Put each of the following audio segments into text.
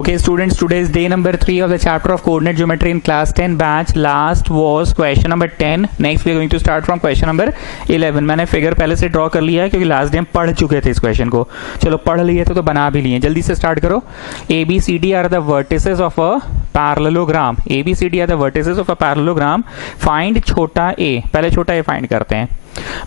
Okay students, today is day number 3 of the chapter of coordinate geometry in class 10 batch. Last was question number 10. Next we are going to start from question number 11. मैंने figure पहले से draw कर लिया है क्योंकि last day हम पढ़ चुके थे इस क्वेश्चन को. चलो पढ़ लिए थे तो बना भी लिए. जल्दी से स्टार्ट करो. A B C D are the vertices of a parallelogram. A B C D are the vertices of a parallelogram. Find छोटा ए. पहले छोटा ए फाइंड करते हैं.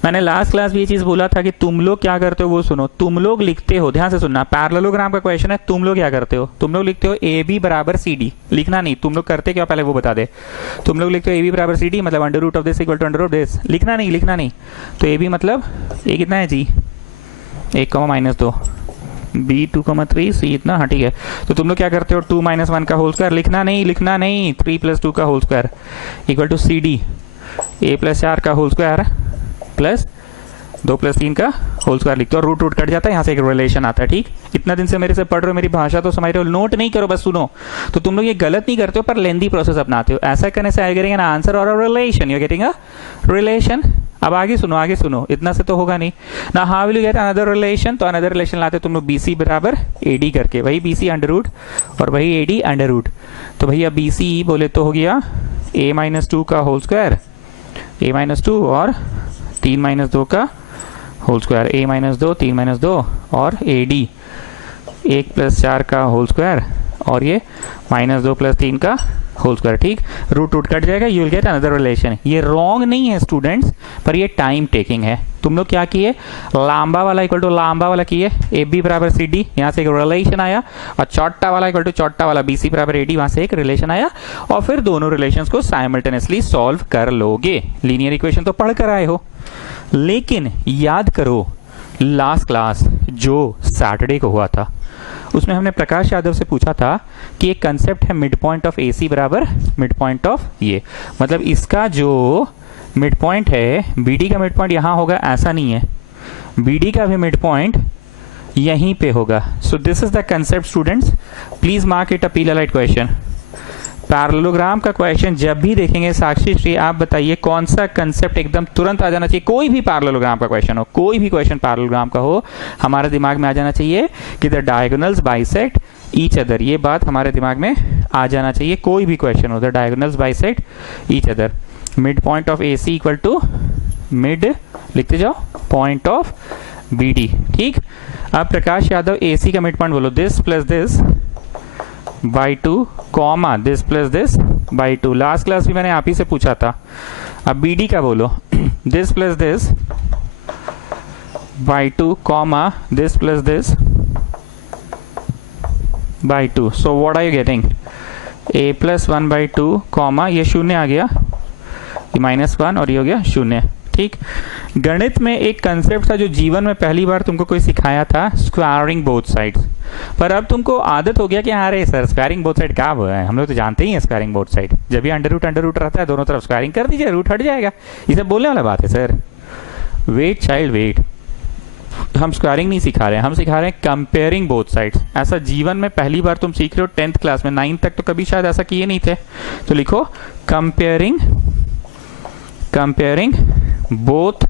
मैंने लास्ट क्लास में ये चीज बोला था कि तुम लोग क्या करते हो वो सुनो. तुम लोग लिखते हो, ध्यान से सुनना, पैरेललोग्राम का क्वेश्चन है. तुम लोग क्या करते हो? तुम लोग लिखते हो ए बी बराबर सी डी. लिखना नहीं, तुम लोग करते क्या पहले वो बता दे. तुम लोग लिखते हो ए बी बराबर सी डी मतलब under root of this equal to under root this. लिखना नहीं, लिखना नहीं. तो ए बी मतलब ए कितना है जी? 1,-2, बी 2,3, सी इतना. हाँ ठीक है. तो तुम लोग क्या करते हो? 2 - 1 का होल स्क्वायर. लिखना नहीं, लिखना नहीं. 3 + 2 का whole square equal to C D. A + 4 का होल स्क्वायर प्लस 2 + 3 का होल स्क्वायर लिखते हो. रूट रूट कट जाता है, यहाँ से एक रिलेशन आता है. ठीक, इतना दिन से मेरे से पढ़ रहे हो, मेरी भाषा तो समझ रहे हो. नोट नहीं करो, बस सुनो. तो तुम लोग ये गलत नहीं करते हो पर लेंदी प्रोसेस अपनाते हो. ऐसा करने से आई गेटिंग एन आंसर और a relation. You are getting a relation. अब आगे सुनो, आगे सुनो. इतना से तो होगा नहीं ना. How will you get another relation? तो अनदर रिलेशन लाते तुम लोग BC बराबर AD करके. वही BC अंडर रूट और वही AD अंडर रूट. तो भैया BC बोले तो हो गया A - 2 का होल स्क्वायर, A - 2 और 3 - 2 का होल स्क्वायर. A - 2, 3 - 2 और AD 1 + 4 का होल स्क्वायर और ये -2 + 3 का होल स्क्वायर. ठीक, रूट रूट कट जाएगा. You will get another relation. ये रॉन्ग नहीं है स्टूडेंट्स, पर ये टाइम टेकिंग है. तुम लोग क्या किए? लांबा वाला इक्वल टू लांबा वाला किए. ए बी बराबर सी डी, यहाँ से एक रिलेशन आया. और चौटा वाला इक्वल टू चौटा वाला BC बराबर AD, वहां से एक रिलेशन आया. और फिर दोनों रिलेशंस को साइमल्टेनियसली सॉल्व कर लोगे. लीनियर इक्वेशन तो पढ़ कर आए हो, लेकिन याद करो लास्ट क्लास जो सैटरडे को हुआ था उसमें हमने प्रकाश यादव से पूछा था कि एक कंसेप्ट है मिड पॉइंट ऑफ AC बराबर मिड पॉइंट ऑफ ये. मतलब इसका जो मिड पॉइंट है, BD का मिड पॉइंट यहाँ होगा, ऐसा नहीं है. BD का भी मिड पॉइंट यहीं पे होगा. सो this is the concept students. Please mark it a पीला क्वेश्चन. पैरेललोग्राम का क्वेश्चन जब भी देखेंगे, साक्षी श्री आप बताइए कौन सा कंसेप्ट एकदम तुरंत आ जाना चाहिए. कोई भी पैरेललोग्राम का क्वेश्चन हो, कोई भी क्वेश्चन पैरेललोग्राम का हो, हमारे दिमाग में आ जाना चाहिए कि the diagonals bisect each other. ये बात हमारे दिमाग में आ जाना चाहिए. कोई भी क्वेश्चन हो, the diagonals bisect each other. Mid point of AC equal to mid, लिखते जाओ, पॉइंट ऑफ BD. ठीक, अब प्रकाश यादव AC का मिड पॉइंट बोलो. This plus this by 2 comma this plus this by 2. Last class भी मैंने आप ही से पूछा था. अब BD का बोलो. This plus this by 2 comma this plus this by 2. So what are you getting? A + 1/2 comma ये शून्य आ गया, ये -1 और ये हो गया शून्य. ठीक, गणित में एक कंसेप्ट था जो जीवन में पहली बार तुमको कोई सिखाया था, स्क्वायरिंग बोथ साइड्स. पर अब तुमको आदत हो गया कि अरे सर स्क्वायरिंग बोथ साइड क्या हुआ है, हम लोग तो जानते ही हैं स्क्वायरिंग बोथ साइड. जब भी अंडर रूट रहता है दोनों तरफ स्क्वायरिंग कर दीजिए, रूट हट जाएगा. ये सब बोलने वाला बात है सर. वेट चाइल्ड वेट, हम स्क्वायरिंग नहीं सिखा रहे हैं, हम सिखा रहे हैं कंपेयरिंग बोथ साइड्स. ऐसा जीवन में पहली बार तुम सीख रहे हो 10th क्लास में. 9th तक तो कभी शायद ऐसा किए नहीं थे. तो लिखो कंपेयरिंग बोथ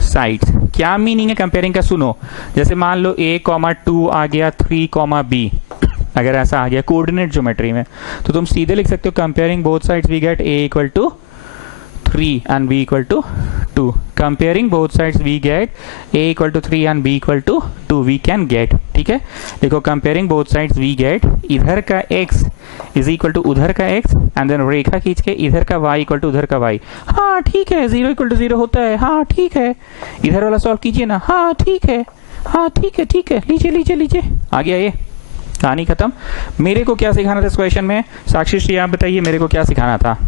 साइड्स. क्या मीनिंग है कंपेयरिंग का? सुनो, जैसे मान लो A,2 आ गया 3,B. अगर ऐसा आ गया कोऑर्डिनेट ज्योमेट्री में, तो तुम सीधे लिख सकते हो comparing both sides we get A equal to 3 and B equal to 2. Comparing both sides we get A equal to 3 and B equal to 2. We can get. ठीक है, देखो comparing both sides we get इधर का x is equal to उधर का x and then रेखा खींच के इधर का y इक्वल टू उधर का y. हाँ ठीक है, 0 इक्वल टू 0 होता है. हाँ ठीक है, इधर वाला सॉल्व कीजिए ना. हाँ ठीक है, हाँ ठीक है, ठीक है, लीजिए लीजिए लीजिए. आ गया ये, कहानी खत्म. मेरे को क्या सिखाना था इस क्वेश्चन में? साक्षी श्री आप बताइए मेरे को क्या सिखाना था?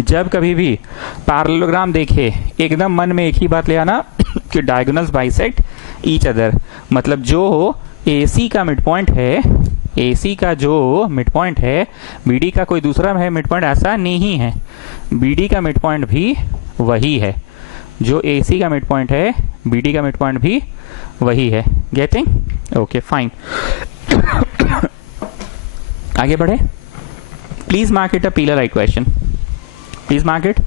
जब कभी भी पैरेललोग्राम देखे एकदम मन में एक ही बात ले आना कि डायगोनल्स बाइसेक्ट ईच अदर. मतलब जो AC का मिड पॉइंट है, AC का जो मिड पॉइंट है, BD का कोई दूसरा है मिड पॉइंट ऐसा नहीं है. BD का मिड पॉइंट भी वही है. जो AC का मिड पॉइंट है, BD का मिड पॉइंट भी वही है. गेटिंग? Okay fine. आगे बढ़े. प्लीज मार्क इट अ पीला light question. Please mark it.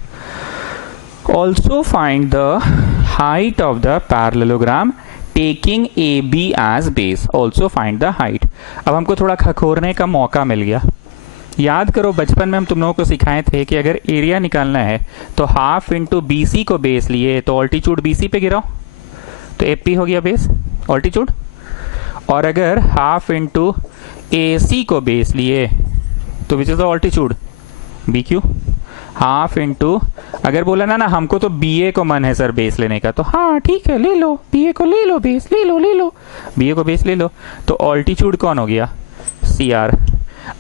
Also find the height of the parallelogram taking AB as base. Also find the height. अब हमको थोड़ा खखोरने का मौका मिल गया। याद करो बचपन में हम तुम लोगों को सिखाए थे कि अगर एरिया निकालना है तो हाफ इंटू BC को बेस लिए तो ऑल्टीट्यूड BC पे गिराओ, तो AP हो गया बेस ऑल्टीट्यूड। और अगर हाफ इंटू AC को बेस लिए तो which is the altitude BQ। Half into, अगर बोला ना हमको तो BA को मन है सर बेस लेने का, तो हाँ ठीक है ले लो, BA को ले लो बेस, ले लो BA को बेस ले लो, तो ऑल्टीट्यूड कौन हो गया CR।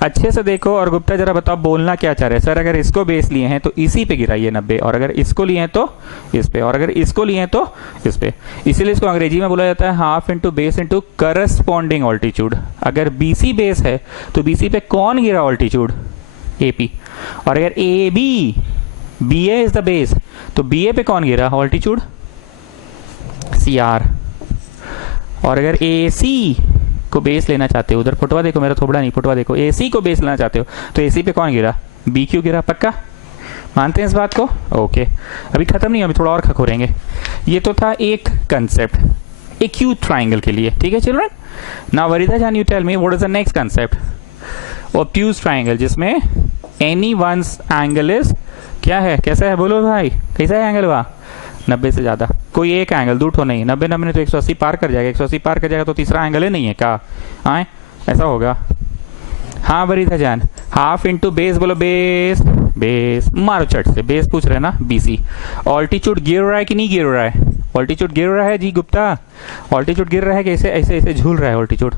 अच्छे से देखो और गुप्ता जरा बताओ बोलना क्या चाह रहे हैं। सर अगर इसको बेस लिए हैं तो इसी पे गिराइए 90, और अगर इसको लिए हैं तो इस पे, और अगर इसको लिए हैं तो इस पे। इसीलिए इसको अंग्रेजी में बोला जाता है half into base into corresponding altitude. अगर BC बेस है तो BC पे कौन गिरा ऑल्टीट्यूड AP, और अगर BA इज द बेस तो BA पे कौन गिरा ऑल्टीट्यूड CR। और अगर AC को बेस लेना चाहते हो, उधर फोटोवा देखो, मेरा थोबड़ा नहीं, फोटोवा देखो, AC को बेस लेना चाहते हो तो AC पे कौन गिरा BQ गिरा। पक्का मानते हैं इस बात को? ओके, अभी खत्म नहीं, अभी थोड़ा और खखोरेंगे। ये तो था एक कंसेप्ट एक्यूट ट्राइंगल के लिए, ठीक है चिल्ड्रन। नाउ वरीदा जान you tell me what is the next concept obtuse triangle, जिसमें एनी वंस एंगल इज क्या है, कैसा है बोलो भाई, कैसा है एंगल हुआ 90 से ज्यादा, कोई एक एंगल दूठो नहीं, 90 90 तो 180 पार कर जाएगा, 180 पार कर जाएगा तो तीसरा एंगल ही नहीं है का आए, ऐसा होगा। हाँ वरीदा जान, हाफ इंटू बेस बोलो, बेस मारो चट से, बेस पूछ रहे हैं ना BC। ऑल्टीट्यूड गिर रहा है कि नहीं गिर रहा है, ऑल्टीट्यूड गिर रहा है जी गुप्ता, ऑल्टीट्यूड गिर रहा है कि ऐसे ऐसे ऐसे झूल रहा है ऑल्टीट्यूड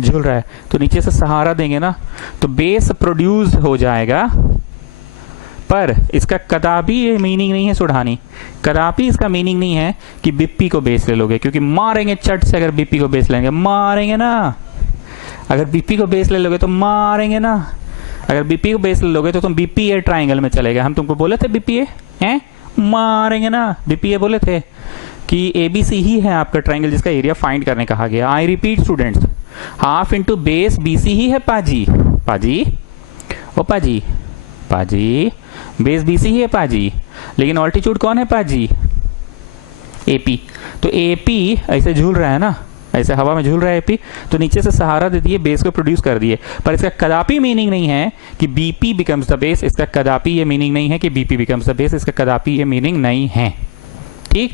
झूल रहा है, तो नीचे से सहारा देंगे ना तो बेस प्रोड्यूस हो जाएगा। पर इसका कदापि ये मीनिंग नहीं है सुढ़ानी, कदापि इसका मीनिंग नहीं है कि BP को बेस ले लोगे, क्योंकि मारेंगे चट से अगर BP को बेस लेंगे, मारेंगे ना, अगर BP को बेस ले लोगे तो मारेंगे ना, अगर BP को बेस ले लोगे तो तुम BPA ट्राइंगल में चले गए। हम तुमको बोले थे BPA हैं, मारेंगे ना, BPA बोले थे कि ABC ही है आपका ट्राइंगल जिसका एरिया फाइंड करने कहा गया। आई repeat students, half into base BC ही है पाजी, ओ पाजी बेस BC ही है पाजी, लेकिन ऑल्टीट्यूड कौन है पाजी AP। तो AP ऐसे झूल रहा है ना, ऐसे हवा में झूल रहा है AP, तो नीचे से सहारा दे दिए, बेस को प्रोड्यूस कर दिए। पर इसका कदापि मीनिंग नहीं है कि BP बिकम्स द बेस, इसका कदापि ये मीनिंग नहीं है कि BP बिकम्स द बेस, इसका कदापि ये मीनिंग नहीं है, ठीक।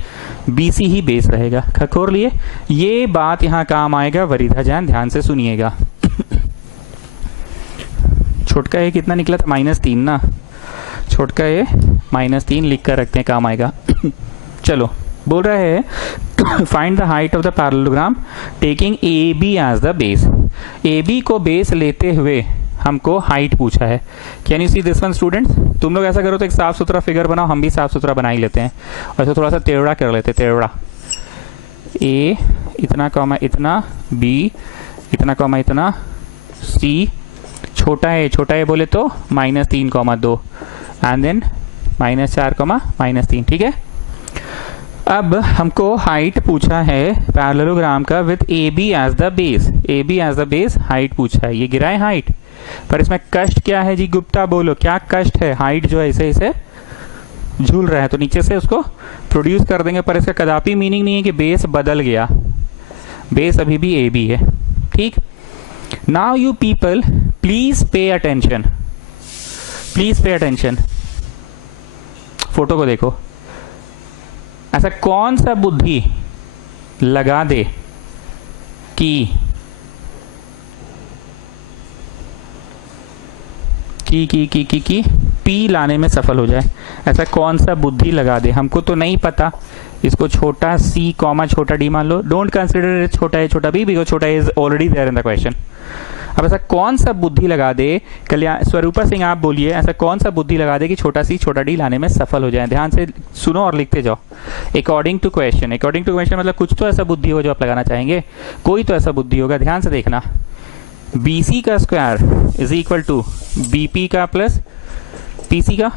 BC ही बेस रहेगा। खखोर लिए, ये बात यहां काम आएगा वरीदा जान, ध्यान से सुनिएगा। छोटका ए कितना निकला था -3 ना, छोटका ए -3 लिख कर रखते हैं, काम आएगा। चलो बोल रहे हैं find the height of the parallelogram taking AB as the base. AB को बेस लेते हुए हमको हाइट पूछा है। Can you see this one students? तुम लोग ऐसा करो तो एक साफ सुथरा फिगर बनाओ, हम भी साफ सुथरा बना ही लेते हैं, और तो थोड़ा सा टेढ़ा कर लेते हैं, टेढ़ा। A इतना कॉमा इतना, B इतना कॉमा इतना, C छोटा है बोले तो -3,2 एंड देन -4, -3, ठीक है। अब हमको हाइट पूछा है पैरेललोग्राम का with AB as the base, AB as the base height पूछा है, ये गिराए हाइट। पर इसमें कष्ट क्या है जी गुप्ता बोलो, क्या कष्ट है? हाइट जो है ऐसे ऐसे झूल रहा है, तो नीचे से उसको प्रोड्यूस कर देंगे, पर इसका कदापि मीनिंग नहीं है कि बेस बदल गया, बेस अभी भी AB है, ठीक। Now you people please pay attention, photo को देखो। ऐसा कौन सा बुद्धि लगा दे कि P लाने में सफल हो जाए? ऐसा कौन सा बुद्धि लगा दे? हमको तो नहीं पता। इसको छोटा C कॉमा छोटा D मान लो, डोंट कंसिडर छोटा A छोटा B बिकॉज छोटा A is already there in the question. अब ऐसा कौन सा बुद्धि लगा दे, कल्याण स्वरूपा सिंह आप बोलिए, ऐसा कौन सा बुद्धि लगा दे कि छोटा C छोटा D लाने में सफल हो जाए? ध्यान से सुनो और लिखते जाओ। अकॉर्डिंग टू क्वेश्चन मतलब कुछ तो ऐसा बुद्धि हो जो आप लगाना चाहेंगे, कोई तो ऐसा बुद्धि होगा, ध्यान से देखना। BC का square is equal to BP का प्लस PC का।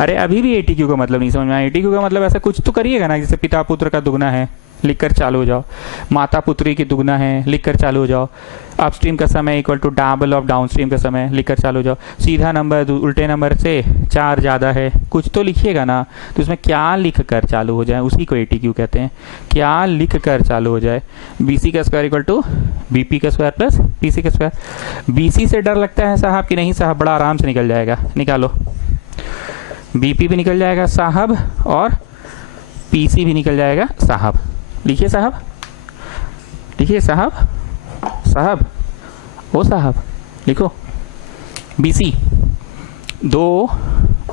अरे अभी भी ATQ का मतलब नहीं समझ में आया। ATQ का मतलब ऐसा कुछ तो करिएगा ना, जैसे पिता पुत्र का दुगना है, लिखकर चालू हो जाओ। माता पुत्री की दुगना है, लिखकर चालू हो जाओ। अपस्ट्रीम का समय equal to double of downstream का समय, लिखकर चालू हो जाओ। सीधा नंबर उल्टे नंबर से 4 ज़्यादा है, कुछ तो लिखिएगा ना। तो इसमें क्या लिख कर चालू हो जाए उसी को ATQ कहते हैं, क्या लिख कर चालू हो जाए। BC का स्क्वायर इक्वल टू BP का स्क्वायर प्लस PC का स्क्वायर। BC से डर लगता है साहब कि नहीं साहब, बड़ा आराम से निकल जाएगा, निकालो। BP भी निकल जाएगा साहब और PC भी निकल जाएगा साहब। लिखिए साहब, लिखिए साहब, साहब, ओ साहब, लिखो। BC 2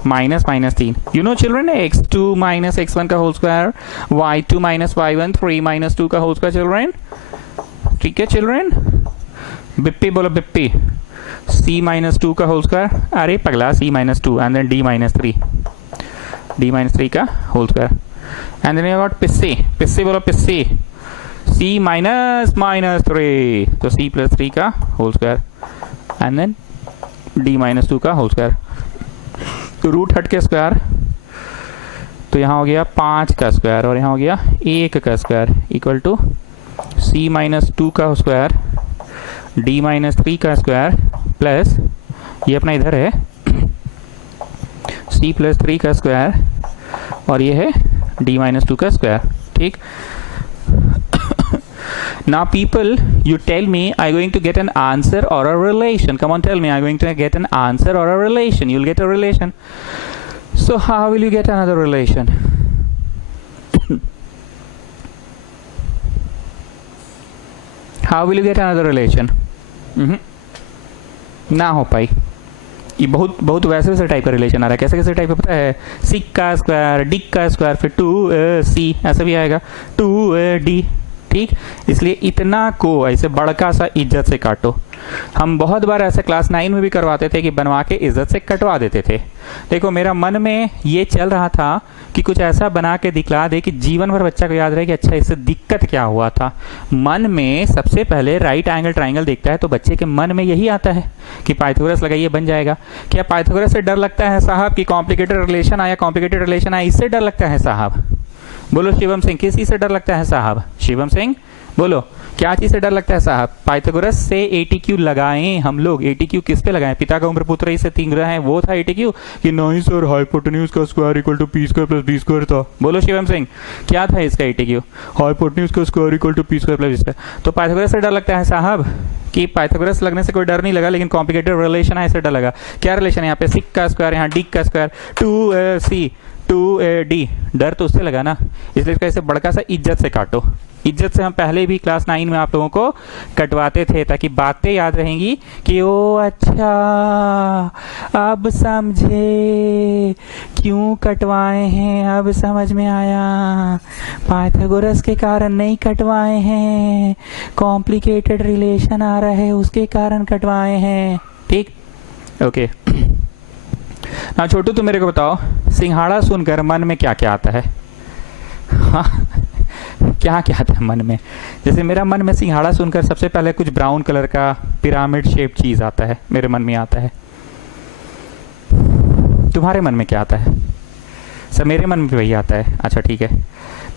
minus minus 3, you know children, x2 minus x1 का whole square, y2 minus y1, 3 minus 2 का होल स्क्वायर चिल्ड्रन। ठीक है चिल्ड्रन, बिप्पी बोलो बिप्पी। C माइनस 2 का होल स्क्वायर, अरे पगला C minus 2 and then D minus 3, D minus 3 का whole square. And then you got पिस्सी, पिस्सी बोलो पिस्सी, C माइनस माइनस 3, तो C प्लस 3 का whole square and then D minus 2 का होल स्क्वायर। तो रूट हट के स्क्वायर, तो यहाँ हो गया 5 का स्क्वायर और यहाँ हो गया 1 का square equal to C minus 2 का स्क्वायर, D माइनस 3 का स्क्वायर प्लस ये अपना इधर है C प्लस 3 का स्क्वायर और ये है D माइनस 2 का स्क्वायर। ठीक। Now people, you tell me, are you going to get an answer or a relation? Come on, tell me, are you going to get an answer or a relation? You'll get a relation. So how will you get another relation? How will you get another relation? ना हो पाई। ये बहुत बहुत वैसे वैसे type का relation आ रहा है। कैसे कैसे टाइप का पता है? सिक का स्क्वायर, डिक का स्क्वायर, फिर 2C ऐसा भी आएगा, 2D। ठीक, इसलिए इतना को ऐसे बड़का सा इज्जत से काटो। हम बहुत बार ऐसे क्लास 9 में भी करवाते थे कि बनवा के इज्जत से कटवा देते थे। देखो मेरा मन में ये चल रहा था कि कुछ ऐसा बना के दिखला दे कि जीवन भर बच्चा को याद रहे कि अच्छा इससे दिक्कत क्या हुआ था। मन में सबसे पहले राइट एंगल ट्राइंगल देखता है तो बच्चे के मन में यही आता है कि पाइथागोरस लगाइए बन जाएगा। क्या पाइथागोरस से डर लगता है साहब कि कॉम्प्लिकेटेड रिलेशन आया, कॉम्प्लिकेटेड रिलेशन आया, इससे डर लगता है साहब? बोलो शिवम सिंह, किस चीज से डर लगता है साहब? शिवम सिंह बोलो, क्या चीज से डर लगता है साहब? पाइथागोरस से ATQ लगाएं हम लोग। ATQ किस पे लगाएं? पिता का उम्र पुत्र इससे 3 ग्रह है, वो था ATQ कि नहीं सर हाइपोटेन्यूज का square equal to P square plus B square था। बोलो शिवम सिंह, क्या था इसका ATQ? हाइपोटेन्यूज का square equal to P square plus B square. तो पाइथागोरस से डर लगता है साहब कि पाइथागोरस लगने से कोई डर नहीं लगा, लेकिन कॉम्प्लिकेटेड रिलेशन है इससे डर लगा। क्या रिलेशन है यहाँ पे? सिक का स्क्वायर, यहाँ डिक का स्क्वायर, 2C 2D, डर तो उससे लगा ना। इसलिए इसका ऐसे बड़का सा इज्जत से काटो। इज्जत से हम पहले भी क्लास 9 में आप लोगों को कटवाते थे ताकि बातें याद रहेंगी कि ओ अच्छा अब समझे क्यों कटवाए हैं, अब समझ में आया, पाइथागोरस के कारण नहीं कटवाए हैं, कॉम्प्लिकेटेड रिलेशन आ रहा है उसके कारण कटवाए हैं। ठीक, ओके। ना छोटू तुम मेरे को बताओ, सिंघाड़ा सुनकर मन में क्या क्या आता है? हाँ क्या क्या आता है मन में? जैसे मेरा मन में सिंघाड़ा सुनकर सबसे पहले कुछ ब्राउन कलर का पिरामिड शेप चीज आता है, मेरे मन में आता है। तुम्हारे मन में क्या आता है? सब मेरे मन में वही आता है। अच्छा ठीक है,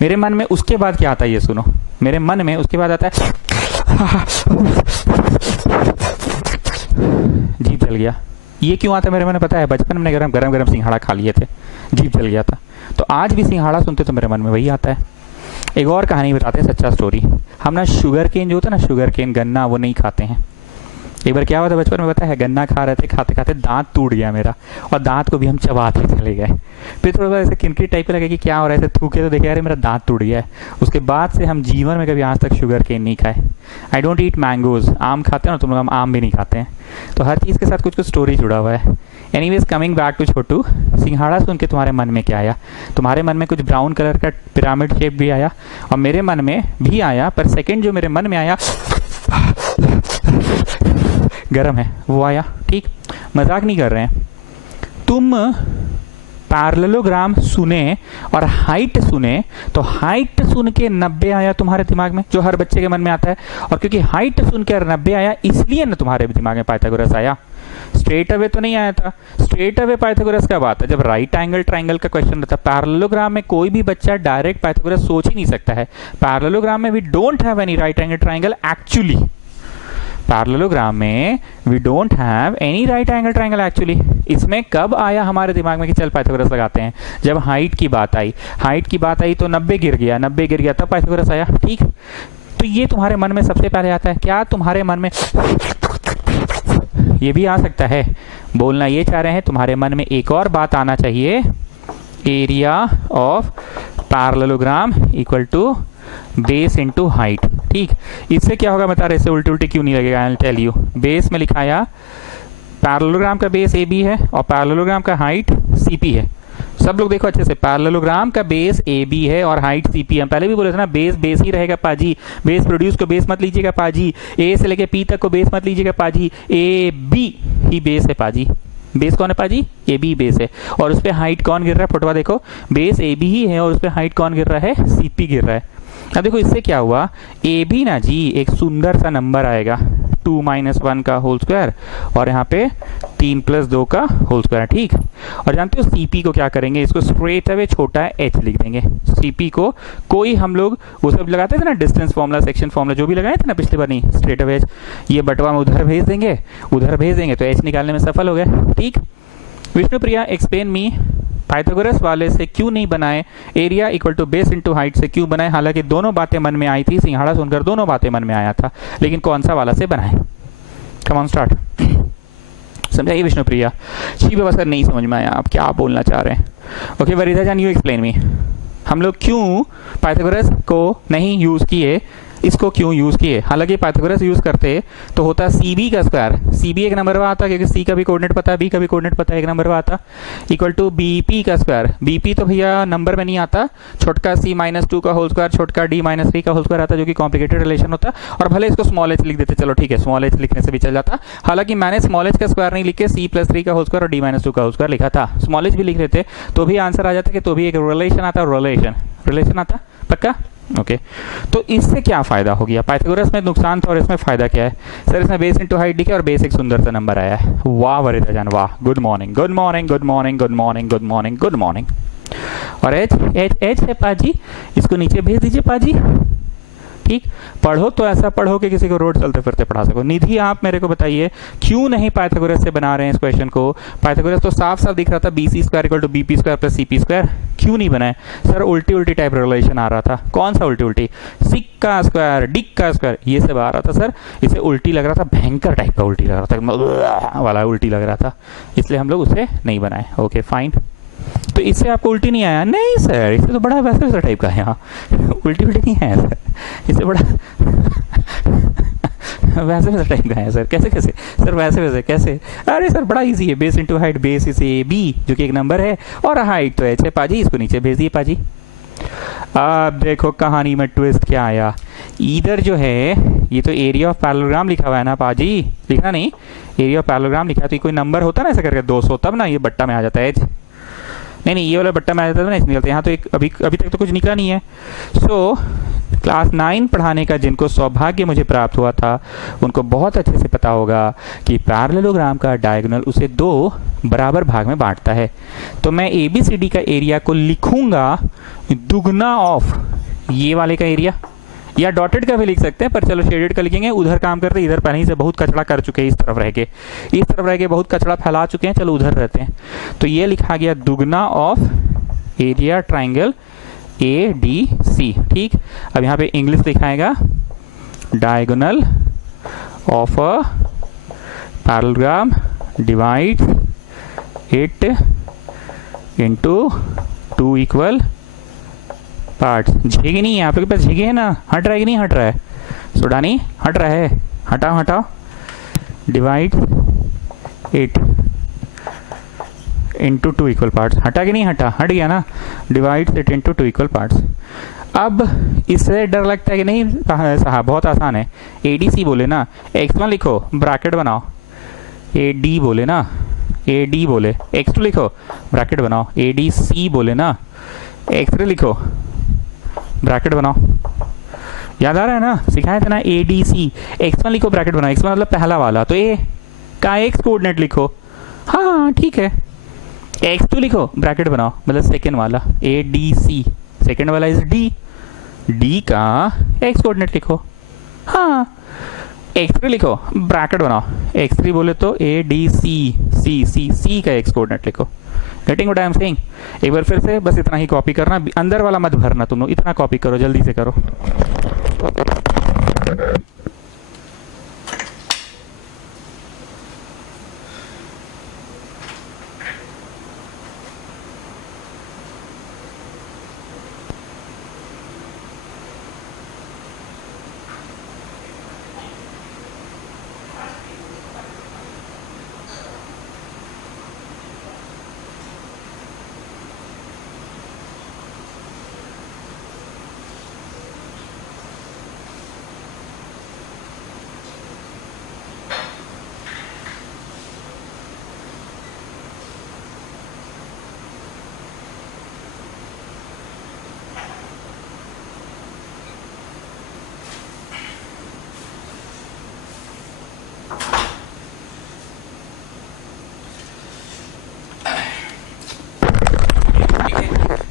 मेरे मन में उसके बाद क्या आता है ये सुनो। मेरे मन में उसके बाद आता है जीभ जल गया। ये क्यों आता है मेरे मन में पता है? बचपन में गरम गरम सिंघाड़ा खा लिए थे, जीभ जल गया था। तो आज भी सिंघाड़ा सुनते तो मेरे मन में वही आता है। एक और कहानी बताते हैं, सच्चा स्टोरी। हम ना शुगर केन जो होता है ना, शुगर केन गन्ना, वो नहीं खाते हैं। एक बार क्या हुआ था बचपन में पता है? गन्ना खा रहे थे, खाते खाते दांत टूट गया मेरा और दांत को भी हम चबाते चले गए। फिर थोड़ा सा ऐसे किनकी टाइप का लगे कि क्या हो रहा है, ऐसे थूके तो देखे अरे मेरा दांत टूट गया है। उसके बाद से हम जीवन में कभी आज तक शुगर केन नहीं खाए। I don't eat mangoes. आम खाते हैं ना तुम लोग? हम आम भी नहीं खाते हैं। तो हर चीज़ के साथ कुछ कुछ स्टोरी जुड़ा हुआ है। एनीवेज कमिंग बैक टू छोटू, सिंघाड़ा सुन के तुम्हारे मन में क्या आया? तुम्हारे मन में कुछ ब्राउन कलर का पिरामिड शेप भी आया और मेरे मन में भी आया, पर सेकंड जो मेरे मन में आया गरम है वो आया। ठीक, मजाक नहीं कर रहे हैं। तुम पैरेललोग्राम सुने और हाइट सुने तो हाइट सुन के 90 आया तुम्हारे दिमाग में, जो हर बच्चे के मन में आता है। और क्योंकि हाइट सुन के 90 आया इसलिए ना तुम्हारे दिमाग में पाइथागोरस आया। स्ट्रेट अवे तो नहीं आया था। स्ट्रेट अवे पाइथागोरस कब आता है? जब राइट एंगल ट्राइंगल का क्वेश्चन रहता है। पैरेललोग्राम में कोई भी बच्चा डायरेक्ट पाइथागोरस सोच ही नहीं सकता है। पैरेललोग्राम में we don't have any right angle triangle actually. Parallelogram में we don't have any right angle triangle actually. इसमें कब आया हमारे दिमाग में कि चल पाइथागोरस लगाते हैं? जब हाइट की बात आई। हाइट की बात आई तो 90 गिर गया, 90 गिर गया तब पाइथागोरस आया। ठीक, तो ये तुम्हारे मन में सबसे पहले आता है। क्या तुम्हारे मन में ये भी आ सकता है? बोलना ये चाह रहे हैं तुम्हारे मन में एक और बात आना चाहिए, area of parallelogram equal to base into height. ठीक, इससे क्या होगा बता रहे, इससे उल्टी उल्टी क्यों नहीं लगेगा? I will tell you. Base में लिखाया पैरेललोग्राम का बेस AB है और पैरेललोग्राम का हाइट CP है। सब लोग देखो अच्छे से, पैरेललोग्राम का बेस AB है और हाइट CP है। पहले भी बोले थे ना, बेस बेस ही रहेगा पाजी। बेस प्रोड्यूस को बेस मत लीजिएगा पाजी। A से लेके P तक को बेस मत लीजिएगा पाजी। AB ही बेस है पाजी। बेस कौन है पाजी? AB बेस है। और उस पर हाइट कौन गिर रहा है? फोटोवा देखो, बेस AB ही है और उस पर हाइट कौन गिर रहा है? CP गिर रहा है। अब देखो इससे क्या हुआ, AB ना जी एक सुंदर सा नंबर आएगा 2 - 1 का होल स्क्वायर और यहाँ पे 3 + 2 का होल स्क्वायर। ठीक, और जानते हो CP को क्या करेंगे? इसको स्ट्रेट अवे छोटा h लिख देंगे। CP को कोई हम लोग वो सब लगाते थे ना, डिस्टेंस फॉर्मूला, सेक्शन फॉर्मूला जो भी लगाए थे ना पिछली बार, नहीं स्ट्रेट अवे h, ये बटवा में उधर भेज देंगे, उधर भेज देंगे तो h निकालने में सफल हो गए। ठीक, विष्णुप्रिया एक्सप्लेन मी, पाइथागोरस वाले से क्यों नहीं बनाए area equal to base into height से क्यों बनाए? हालांकि दोनों बातें मन में आई थी, सिंघाड़ा सुनकर दोनों बातें मन में आया था, लेकिन कौन सा वाला से बनाए? Come on start. समझाइए विष्णुप्रिया। शिव अवसर नहीं समझ में आया आप क्या बोलना चाह रहे हैं। ओके वरीदा जान, यू एक्सप्लेन मी, हम लोग क्यों पाइथागोरस को नहीं यूज किए, इसको क्यों यूज किए? हालांकि पाइथागोरस यूज करते तो होता CB का स्क्वायर, CB एक नंबर आता क्योंकि C का भी कोऑर्डिनेट पता है, B का भी कोऑर्डिनेट पता है, एक नंबर आता, इक्वल टू BP का स्क्वायर। BP तो भैया नंबर में नहीं आता, छोटका C - 2 का होल स्क्वायर, छोटका D - 3 का होल स्क्वायर आता, जो कि कॉम्प्लिकेटेड रिलेशन होता। और भले इसको स्मॉल h लिख देते, चलो ठीक है, स्मॉल h लिखने से भी चल जाता। हालांकि मैंने स्मॉल h का स्क्वायर नहीं लिख के C + 3 का होल स्क्वायर और D - 2 का होल स्क्वायर लिखा था। स्मॉल h भी लिख देते तो भी आंसर आ जाता, कि तो भी एक रिलेशन आता, रिलेशन आता पक्का। ओके तो इससे क्या फायदा हो गया? पाइथागोरस में नुकसान था और इसमें फायदा क्या है? सर इसमें बेस इनटू हाइट लिखे और बेस एक सुंदर सा नंबर आया है। वाह वरिता जान वाह, good morning good morning good morning good morning good morning good morning. और एच है पाजी, इसको नीचे भेज दीजिए पाजी। ठीक, पढ़ो तो ऐसा पढ़ो कि किसी को रोड चलते फिरते पढ़ा सको। निधि आप मेरे को बताइए क्यों नहीं पाइथागोरस से बना रहे हैं इस क्वेश्चन को? पाइथागोरस तो साफ साफ दिख रहा था, BC² = BP² + CP², क्यों नहीं बनाए? सर उल्टी उल्टी टाइप रिलेशन आ रहा था। कौन सा उल्टी उल्टी? सिक का स्क्वायर, डिक का स्क्वायर, ये सब आ रहा था सर। इसे उल्टी लग रहा था, भयंकर टाइप का उल्टी लग रहा था, वाला उल्टी लग रहा था, इसलिए हम लोग उसे नहीं बनाए। ओके फाइन, तो इससे आपको उल्टी नहीं आया? नहीं सर, इससे तो बड़ा वैसे वैसा टाइप का है, यहाँ उल्टी उल्टी नहीं है सर, इससे बड़ा वैसे वैसा टाइप का है सर। कैसे कैसे सर, वैसे वैसे कैसे? अरे सर बड़ा इजी है, बेस इनटू हाइट, बेस इसे B जो कि एक नंबर है और हाइट तो h है पाजी, इसको नीचे भेज दिए पाजी। अब देखो कहानी में ट्विस्ट क्या आया। इधर जो है ये तो एरिया ऑफ पैरेललोग्राम लिखा हुआ है ना पाजी, लिखना नहीं, एरिया ऑफ पैरेललोग्राम लिखा है, तो ये कोई नंबर होता ना ऐसा करके 200, तब ना ये बट्टा में आ जाता है। नहीं ये वाला बट्टा में आ जाता था ना, इसमें निकलता है। यहाँ तो एक अभी तक तो कुछ निकला नहीं है। सो क्लास 9 पढ़ाने का जिनको सौभाग्य मुझे प्राप्त हुआ था उनको बहुत अच्छे से पता होगा कि पैरेललोग्राम का डायगोनल उसे 2 बराबर भाग में बांटता है। तो मैं ABCD का एरिया को लिखूंगा दुगना ऑफ ये वाले का एरिया, या डॉटेड का भी लिख सकते हैं, पर चलो शेडेड का लिखेंगे। उधर काम करते, इधर पहले ही से बहुत कचरा कर चुके हैं, इस तरफ रह के बहुत कचरा फैला चुके हैं, चलो उधर रहते हैं। तो ये लिखा गया दुगना ऑफ एरिया ट्राइंगल ADC। ठीक, अब यहाँ पे इंग्लिश लिखाएगा diagonal of a parallelogram divide it into 2 equal parts. झेगे नहीं है आप लोग के पास, झेगे है ना? हट रहा है कि नहीं हट रहा है? सुडानी हट रहा है, हटाओ। Divide it into 2 equal parts, हटा कि नहीं हटा? हट गया ना? Divide it into 2 equal parts. अब इससे डर लगता है कि नहीं साहब? बहुत आसान है। ADC बोले ना, x1 लिखो ब्रैकेट बनाओ, AD बोले ना, AD बोले, x2 लिखो ब्रैकेट बनाओ, ADC बोले ना, x3 लिखो ब्रैकेट बनाओ। याद आ रहा है ना? सिखाया था ना ADC। x1 लिखो ब्रैकेट बनाओ, x1 मतलब पहला वाला, तो A का एक्स कोऑर्डिनेट लिखो। हाँ ठीक है, x2 लिखो, ब्रैकेट बनाओ, मतलब सेकेंड वाला ए डी सी, सेकेंड वाला इज डी, डी का x कोऑर्डिनेट लिखो। हाँ, x3 लिखो, ब्रैकेट बनाओ, x3 बोले तो ए डी सी, सी सी सी का x कोऑर्डिनेट लिखो। Getting what I am saying? एक बार फिर से बस इतना ही कॉपी करना, अंदर वाला मत भरना तुम लोग, इतना कॉपी करो, जल्दी से करो।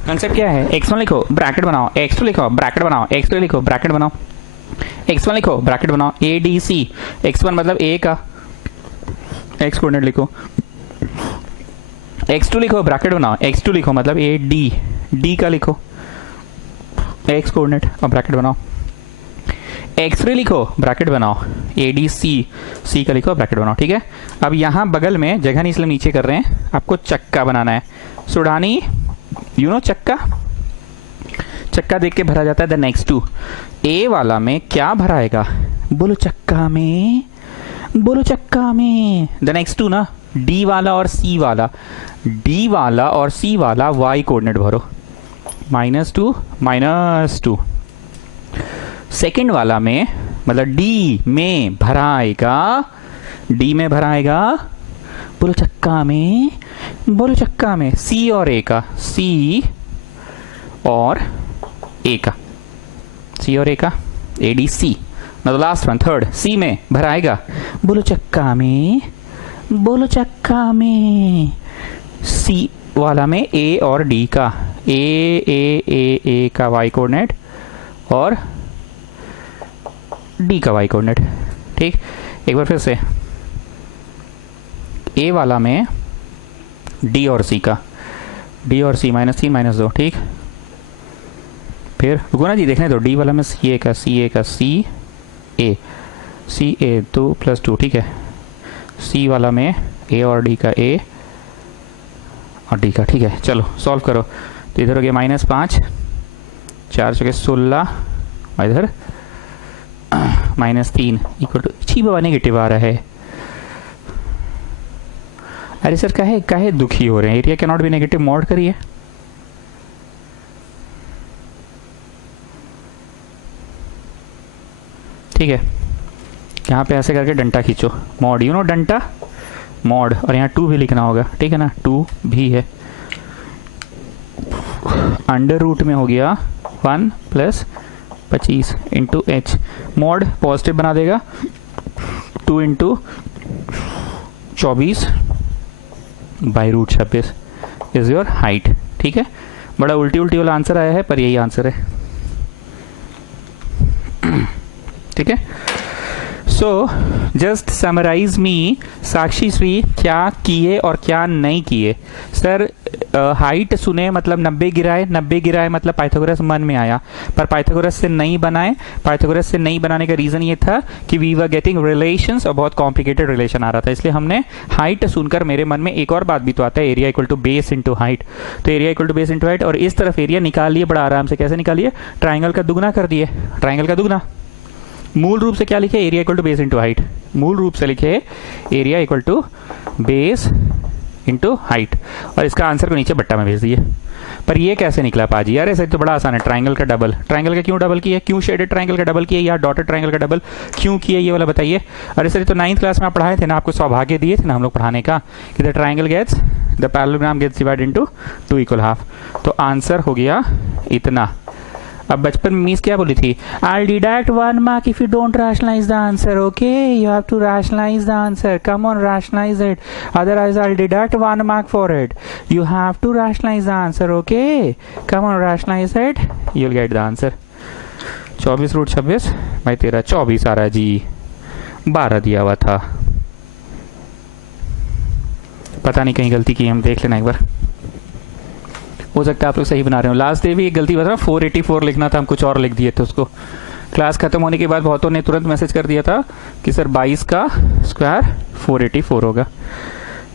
कंसेप्ट क्या है? x1 लिखो, ब्रैकेट बनाओ, x2 लिखो, ब्रैकेट बनाओ, x3 लिखो, ब्रैकेट बनाओ, x1 लिखो, ब्रैकेट बनाओ, ए डी सी, x1 मतलब a का x कोऑर्डिनेट लिखो, x2 लिखो, ब्रैकेट बनाओ, x2 लिखो मतलब ए डी, डी का लिखो x कोऑर्डिनेट और ब्रैकेट बनाओ, x3 लिखो, ब्रैकेट बनाओ, ए डी सी, सी का लिखो, ब्रैकेट बनाओ। ठीक है, अब यहाँ बगल में जगह नहीं इसलिए नीचे कर रहे हैं, आपको चक्का बनाना है। सुडानी यू नो चक्का, चक्का देख के भरा जाता है। द नेक्स्ट टू, ए वाला में क्या भराएगा? बोलो चक्का में, बोलो चक्का में। द नेक्स्ट टू ना, डी वाला और सी वाला, डी वाला और सी वाला वाई कोऑर्डिनेट भरो, -2 -2। सेकेंड वाला में मतलब डी में भराएगा, डी में भराएगा, बोलो चक्का में, बोलो चक्का में, सी और ए का, सी और ए का, सी और ए का, ए डी सी। मतलब लास्ट वन, थर्ड, सी में भराएगा, बोलो चक्का में, बोलो चक्का में, सी वाला में ए और डी का, ए का वाई कोऑर्डिनेट और डी का वाई कोऑर्डिनेट। ठीक, एक बार फिर से, ए वाला में डी और सी का, डी और सी -2। ठीक, फिर रुको ना जी, देखने दो, डी वाला में सी ए का, सी ए 2 + 2। ठीक है, सी वाला में ए और डी का, ए और डी का। ठीक है, चलो सॉल्व करो। तो इधर हो गया -5, 4 × 16, और इधर -3 इक्वल टू, छी बाबा नेगेटिव आ रहा है। अरे सर काहे दुखी हो रहे हैं? Area can not be negative, mod करिए। ठीक है, यहाँ पे ऐसे करके डंटा खींचो, मॉड, यू नो डंटा, मॉड, और यहाँ 2 भी लिखना होगा। ठीक है ना, 2 भी है, अंडर रूट में हो गया 1 + 25 × h, मॉड पॉजिटिव बना देगा, 2 × 24 by root 26 is your height. ठीक है, बड़ा उल्टी वाला आंसर आया है, पर यही आंसर है। ठीक है, सो जस्ट समराइज मी, साक्षी श्री क्या किए और क्या नहीं किए। सर हाइट सुने मतलब 90 गिराए मतलब पाइथागोरस मन में आया, पर पाइथागोरस से नहीं बनाए। पाइथागोरस से नहीं बनाने का रीजन ये था कि वी वर गेटिंग रिलेशंस, और बहुत कॉम्प्लिकेटेड रिलेशन आ रहा था, इसलिए हमने हाइट सुनकर मेरे मन में एक और बात भी तो आता है, area equal to base into height. तो area equal to base into height, और इस तरफ एरिया निकाल लिए बड़ा आराम से। कैसे निकालिए? ट्राइंगल का दुगना कर दिए, ट्राइंगल का दुगना। मूल रूप से क्या लिखे? Area equal to base into height. मूल रूप से लिखे area equal to base into height, और इसका आंसर को नीचे बट्टा में भेज दिए। पर ये कैसे निकला पाजी? यार ऐसे तो बड़ा आसान है। ट्राइंगल का डबल, ट्राइंगल का क्यों डबल किया? क्यों शेडेड ट्राइंगल का डबल किया या डॉटेड ट्राइंगल का डबल क्यों किया, ये वाला बताइए। अरे सर तो 9th क्लास में आप पढ़ाए थे ना, आपको सौभाग्य दिए थे ना हम लोग पढ़ाने का, कि the triangle gets the parallelogram gets divided into 2 = half. तो आंसर हो गया इतना। अब बचपन में मीस क्या बोली थी, I deduct 1 mark if you don't rationalise the answer. Okay, you have to rationalise the answer. Come on, rationalise it, otherwise I deduct 1 mark for it. You have to rationalise the answer. Okay, come on, rationalise it, you will get the answer. 24 root 26 भाई तेरा 24 आ रहा है जी. 12 दिया हुआ था, पता नहीं कहीं गलती की, हम देख लेना एक बार. हो सकता है आप लोग सही बना रहे हो. लास्ट डे भी एक गलती बता, 484 लिखना था, हम कुछ और लिख दिए थे उसको. क्लास खत्म होने के बाद बहुतों ने तुरंत मैसेज कर दिया था कि सर 22 का स्क्वायर 484 होगा.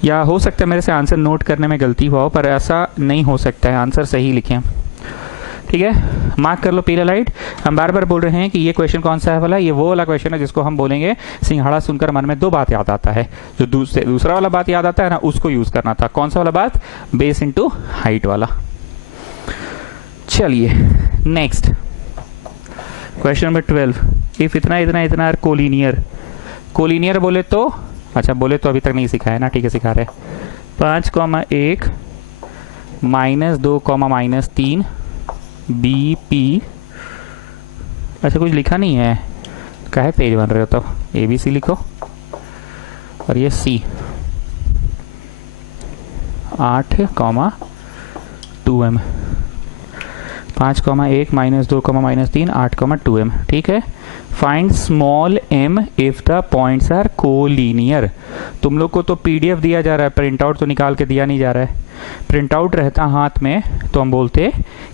या हो सकता है मेरे से आंसर नोट करने में गलती हुआ हो, पर ऐसा नहीं हो सकता है, आंसर सही लिखे. ठीक है, मार्क कर लो पीला लाइट. हम बार बार बोल रहे हैं कि ये क्वेश्चन कौन सा है वाला, ये वो वाला क्वेश्चन है जिसको हम बोलेंगे सिंघाड़ा सुनकर मन में 2 बात याद आता है. जो दूसरा वाला बात याद आता है ना, उसको यूज करना था. कौन सा वाला बात, बेस इनटू हाइट वाला. चलिए नेक्स्ट क्वेश्चन नंबर 12. इफ इतना इतना इतना कोलिनियर. कोलिनियर बोले तो, अच्छा बोले तो अभी तक नहीं सिखाया ना, ठीक है सिखा रहे. 5,1 -2, -3 बी पी. अच्छा कुछ लिखा नहीं है, काहे पेज बन रहे हो तब. ए बी सी लिखो, और ये सी 8,2m. 5,1 -2, -3 8,2m. ठीक है. Find small m if the points are collinear. तुम लोग को तो पीडीएफ दिया जा रहा है, प्रिंट आउट तो निकाल के दिया नहीं जा रहा है. प्रिंट आउट रहता हाथ में तो हम बोलते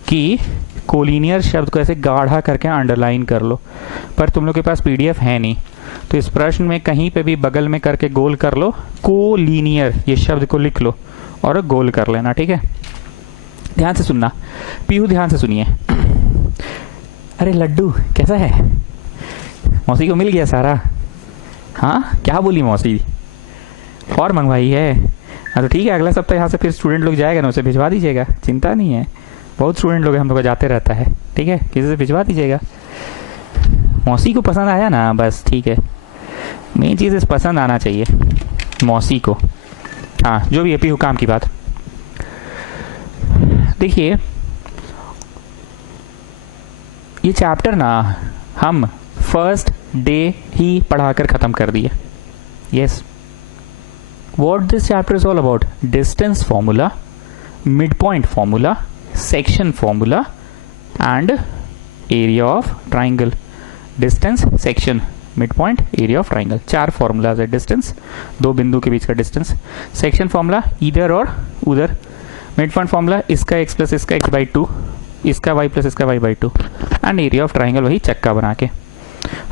कि कोलिनियर शब्द को ऐसे गाढ़ा करके अंडरलाइन कर लो, पर तुम लोग के पास पीडीएफ है नहीं, तो इस प्रश्न में कहीं पे भी बगल में करके गोल कर लो, कोलिनियर ये शब्द को लिख लो और गोल कर लेना. ठीक है, ध्यान से सुनना. पीहू ध्यान से सुनिए. अरे लड्डू कैसा है, मौसी को मिल गया सारा. हाँ क्या बोली मौसी, और मंगवाई है. हाँ तो ठीक है, अगला सप्ताह यहाँ से फिर स्टूडेंट लोग जाएगा ना, उसे भिजवा दीजिएगा, चिंता नहीं है. बहुत स्टूडेंट लोग हम लोग को जाते रहता है. ठीक है, किसी से भिजवा दीजिएगा. मौसी को पसंद आया ना, बस ठीक है. मेन चीज़ इस पसंद आना चाहिए मौसी को. हाँ जो भी है, काम की बात. देखिए ये चैप्टर ना हम फर्स्ट डे ही पढ़ाकर ख़त्म कर दिए. Yes, what this chapter is all about, distance formula, midpoint formula, section formula and area of triangle. distance, section, midpoint, area of triangle. 4 formulas है. distance 2 बिंदु के बीच का distance, section formula इधर और उधर, midpoint formula इसका x प्लस इसका x by 2, इसका y प्लस इसका y by 2, and area of triangle वही चक्का बना के.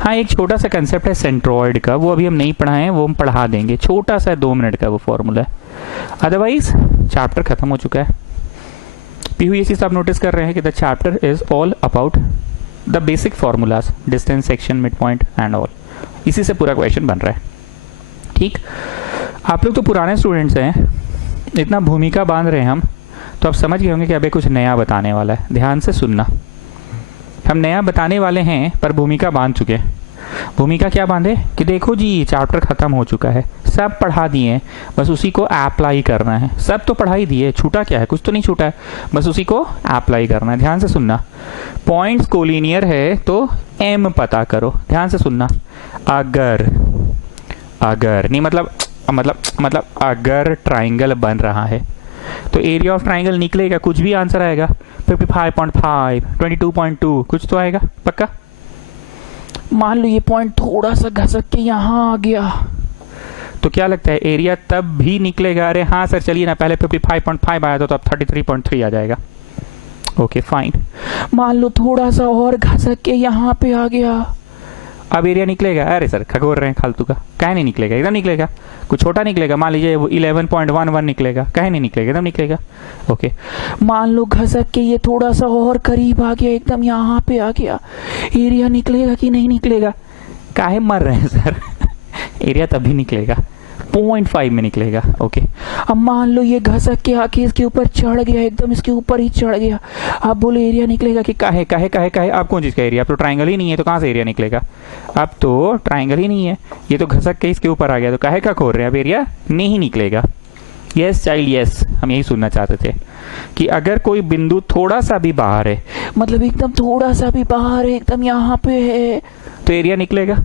हाँ एक छोटा सा कंसेप्ट है सेंट्रॉइड का, वो अभी हम नहीं पढ़ाए हैं, वो हम पढ़ा देंगे. छोटा सा 2 मिनट का वो फॉर्मूला है, अदरवाइज चैप्टर खत्म हो चुका है. पीहू ये चीज आप नोटिस कर रहे हैं कि the chapter is all about the basic formulas, distance, section, mid point and all. इसी से पूरा क्वेश्चन बन रहा है. ठीक, आप लोग तो पुराने स्टूडेंट्स हैं, इतना भूमिका बांध रहे हैं हम, तो आप समझ गए होंगे कि अभी कुछ नया बताने वाला है. ध्यान से सुनना. हम नया बताने वाले हैं पर भूमिका बांध चुके हैं. भूमिका क्या बांधे कि देखो जी चैप्टर खत्म हो चुका है, सब पढ़ा दिए, बस उसी को अप्लाई करना है. सब तो पढ़ा ही दिए, छूटा क्या है, कुछ तो नहीं छूटा है, बस उसी को अप्लाई करना है. ध्यान से सुनना. पॉइंट्स कोलिनियर है तो m पता करो. ध्यान से सुनना. अगर नहीं मतलब अगर ट्राइंगल बन रहा है तो एरिया ऑफ ट्राइंगल निकलेगा, कुछ भी आंसर आएगा. 55.5, 22.2 कुछ तो आएगा पक्का. मान लो ये पॉइंट थोड़ा सा घसक के यहाँ आ गया, तो क्या लगता है एरिया तब भी निकलेगा. अरे हाँ सर चलिए ना, पहले 55.5 आया था तो अब 33.3 आ जाएगा. Okay fine. मान लो थोड़ा सा और घसक के यहाँ पे आ गया, अब एरिया निकलेगा. अरे सर खगोर रहे हैं फालतू का, कहीं नहीं निकलेगा, एकदम निकलेगा. कुछ छोटा निकलेगा, मान लीजिए 11.11 निकलेगा, कहीं नहीं निकलेगा, एकदम निकलेगा. ओके, मान लो घसक के ये थोड़ा सा और करीब आ गया, एकदम यहाँ पे आ गया, एरिया निकलेगा कि नहीं निकलेगा. काहे मर रहे हैं सर एरिया तभी निकलेगा, 0.5 में निकलेगा. ओके, अब मान लो ये घसक के आके इसके ऊपर चढ़ गया, एकदम इसके ऊपर ही चढ़ गया. आप बोले एरिया निकलेगा कि काहे काहे काहे काहे. आप कौन चीज़ का एरिया, अब तो ट्राइंगल ही नहीं है तो कहाँ से एरिया निकलेगा. अब तो ट्राइंगल ही नहीं है, ये तो घसक के इसके ऊपर आ गया, तो काहे का खोल रहे हैं, अब एरिया नहीं निकलेगा. यस चाइल्ड यस, हम यही सुनना चाहते थे कि अगर कोई बिंदु थोड़ा सा भी बाहर है, मतलब एकदम थोड़ा सा भी बाहर है, एकदम यहाँ पे है, तो एरिया निकलेगा।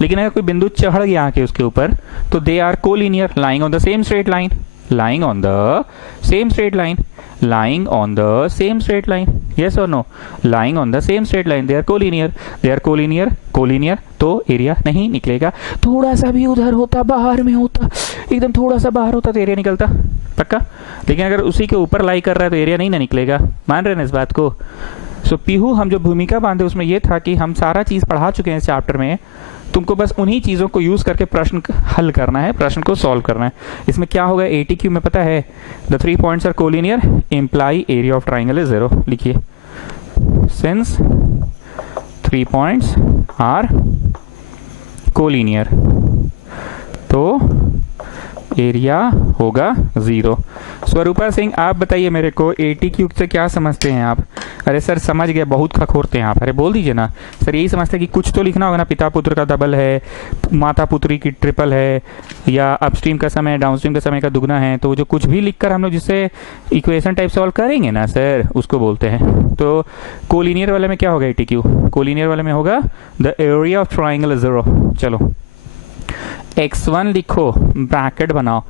लेकिन अगर कोई बिंदु चढ़ गया आके उसके ऊपर, तो they are collinear, lying on the same straight line, lying on the same straight line, lying on the same straight line, yes or no, lying on the same straight line, they are collinear, they are collinear, तो area नहीं निकलेगा। थोड़ा सा भी उधर होता, बाहर में होता, एकदम थोड़ा सा बाहर होता, तो एरिया निकलता पक्का। लेकिन अगर उसी के ऊपर लाई कर रहा है तो एरिया नहीं ना निकलेगा। मान रहे ना इस बात को। सो पीहू हम जो भूमिका बांधे उसमें यह था कि हम सारा चीज पढ़ा चुके हैं इस चैप्टर में, तुमको बस उन्हीं चीजों को यूज करके प्रश्न हल करना है, प्रश्न को सॉल्व करना है। इसमें क्या होगा ATQ में पता है, the 3 points are collinear, imply area of triangle is 0। लिखिए, सिंस 3 पॉइंट्स आर कोलिनियर तो एरिया होगा 0। स्वरूपा सिंह आप बताइए मेरे को ATQ से क्या समझते हैं आप? अरे सर समझ गए, बहुत खखोरते हैं आप। अरे बोल दीजिए ना सर, यही समझते हैं कि कुछ तो लिखना होगा ना, पिता पुत्र का डबल है, माता पुत्री की ट्रिपल है, या अपस्ट्रीम का समय डाउनस्ट्रीम का समय का दुगना है। तो जो कुछ भी लिखकर हम लोग जिससे इक्वेशन टाइप सॉल्व करेंगे ना सर, उसको बोलते हैं। तो कोलिनियर वाले में क्या होगा ATQ? कोलिनियर वाले में होगा the area of triangle is 0। चलो x1 लिखो, ब्रैकेट बनाओ,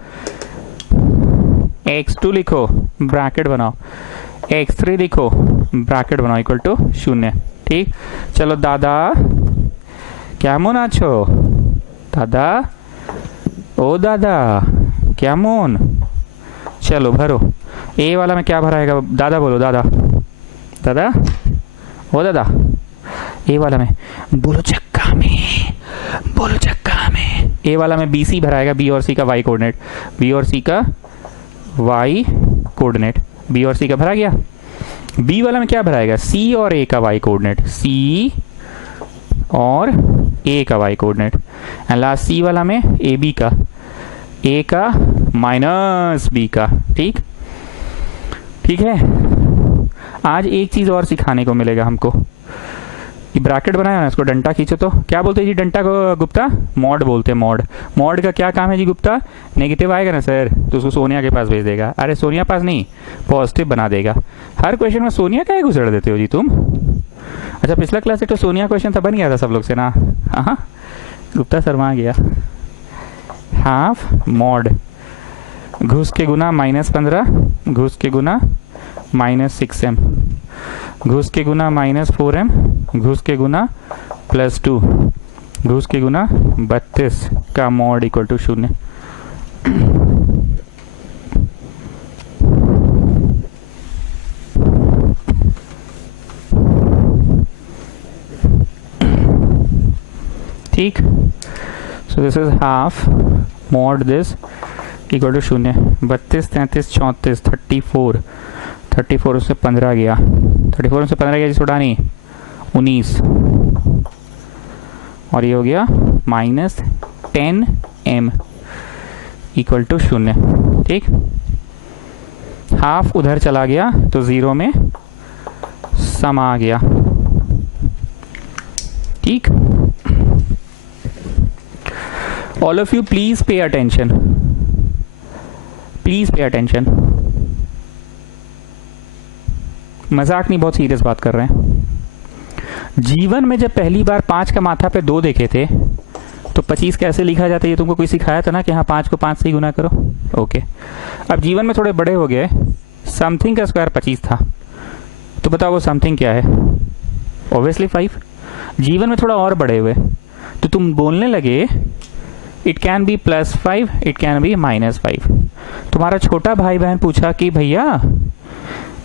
x2 लिखो, ब्रैकेट बनाओ, x3 लिखो, ब्रैकेट बनाओ, इक्वल टू 0। ठीक, चलो दादा কেমন আছো? दादा ओ दादा কেমন? चलो भरो। ए वाला में क्या भराएगा? दादा बोलो, दादा दादा ओ दादा। ए वाला में बोलो चक्का में, बोलो चक्का में। ए वाला में BC भराएगा, B और C का Y कोऑर्डिनेट, B और C का Y कोऑर्डिनेट, B और C का भरा गया। B वाला में क्या भराएगा? C और A का Y कोऑर्डिनेट, C और A का Y coordinate. And last C वाला में AB का, A का माइनस B का। ठीक, ठीक है। आज एक चीज और सिखाने को मिलेगा हमको। ये ब्रैकेट बनाया ना, इसको डंटा खींचो तो क्या बोलते हैं जी डंटा को गुप्ता? मॉड बोलते हैं, मॉड। मॉड का क्या काम है जी गुप्ता? नेगेटिव आएगा ना सर तो उसको सोनिया के पास भेज देगा। अरे सोनिया पास नहीं, पॉजिटिव बना देगा। हर क्वेश्चन में सोनिया का ही घुसड़ देते हो जी तुम। अच्छा पिछला क्लास तो सोनिया क्वेश्चन था, बन गया था सब लोग से ना। हाँ गुप्ता शर्मा आ गया। हाफ मॉड घुस के गुना -15, घुस के गुना -6m, घुस के गुना -4m, घुस के गुना +2, घुस के गुना 32 का मॉड इक्वल टू 0। ठीक, so this is half mod this equal to 0। 32, 33, 34, 34, 34 उससे 15 गया, 34 से 15 गया जी सुडानी 19, और ये हो गया -10m इक्वल टू 0। ठीक, हाफ उधर चला गया तो 0 में सम आ गया। ठीक, all of you please pay attention, please pay attention. मजाक नहीं, बहुत सीरियस बात कर रहे हैं। जीवन में जब पहली बार 5 का माथा पे 2 देखे थे तो 25 कैसे लिखा जाता है ये तुमको कोई सिखाया था ना कि हाँ 5 को 5 से ही गुना करो। ओके, अब जीवन में थोड़े बड़े हो गए, समथिंग का स्क्वायर 25 था, तो बताओ वो समथिंग क्या है? ऑब्वियसली 5। जीवन में थोड़ा और बड़े हुए तो तुम बोलने लगे it can be +5, it can be -5। तुम्हारा छोटा भाई बहन पूछा कि भैया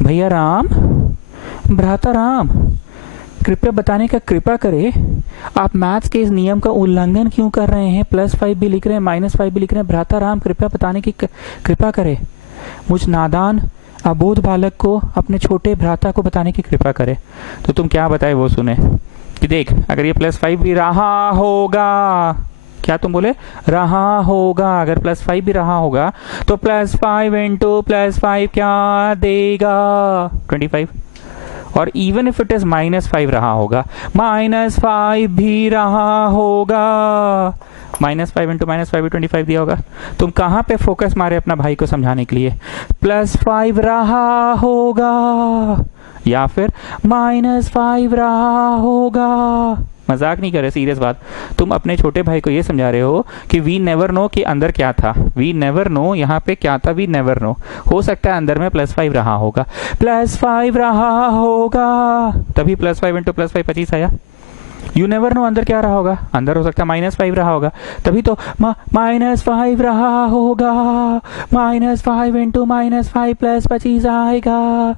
भैया राम, भ्राता राम, कृपया बताने का कृपा करे, आप मैथ्स के इस नियम का उल्लंघन क्यों कर रहे हैं? +5 भी लिख रहे हैं, -5 भी लिख रहे हैं। भ्राता राम कृपया बताने की कृपा करे, मुझ नादान अबोध बालक को अपने छोटे भ्राता को बताने की कृपा करे। तो तुम क्या बताए वो सुने कि देख अगर ये +5 भी रहा होगा, क्या तुम बोले? रहा होगा। अगर +5 भी रहा होगा तो +5 × +5 क्या देगा? 25। और इवन इफ इट इज -5 रहा होगा, -5 भी रहा होगा, -5 इंटू -5 भी 25 दिया होगा। तुम कहाँ पे फोकस मारे अपना भाई को समझाने के लिए? +5 रहा होगा या फिर -5 रहा होगा। मजाक नहीं कर रहे, सीरियस बात। तुम अपने छोटे भाई को ये समझा रहे हो कि वी नेवर नो कि अंदर क्या था। वी नेवर नो यहाँ पे क्या था, वी नेवर नो। हो सकता है अंदर में +5 रहा होगा, +5 रहा होगा, तभी +5 इंटू +5 25 आया। यू नेवर नो अंदर क्या रहा होगा, अंदर हो सकता है -5 रहा होगा, तभी तो -5 रहा होगा, -5 इंटू -5 + 25 आएगा।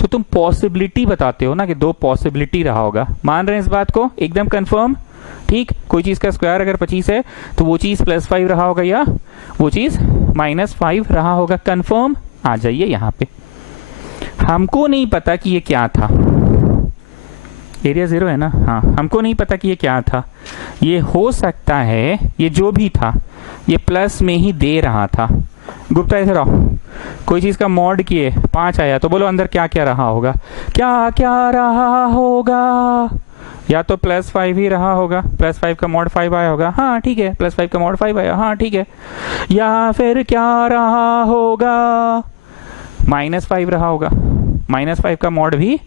तो तुम पॉसिबिलिटी बताते हो ना कि 2 पॉसिबिलिटी रहा होगा। मान रहे हैं इस बात को एकदम कंफर्म? ठीक, कोई चीज का स्क्वायर अगर 25 है तो वो चीज +5 रहा होगा या वो चीज -5 रहा होगा। कंफर्म? आ जाइए यहाँ पे। हमको नहीं पता कि ये क्या था, एरिया 0 है ना। हाँ, हमको नहीं पता कि ये क्या था। ये हो सकता है ये जो भी था ये प्लस में ही दे रहा था। गुप्ता ऐसे रहो, कोई चीज का मॉड किए 5 आया तो बोलो अंदर क्या क्या रहा होगा, क्या क्या रहा होगा। या तो +5 ही रहा होगा, +5 का मॉड 5 आया होगा, हाँ ठीक है, +5 का मॉड 5 आया, हाँ ठीक है। या फिर क्या रहा होगा, -5 रहा होगा, -5 का मॉड भी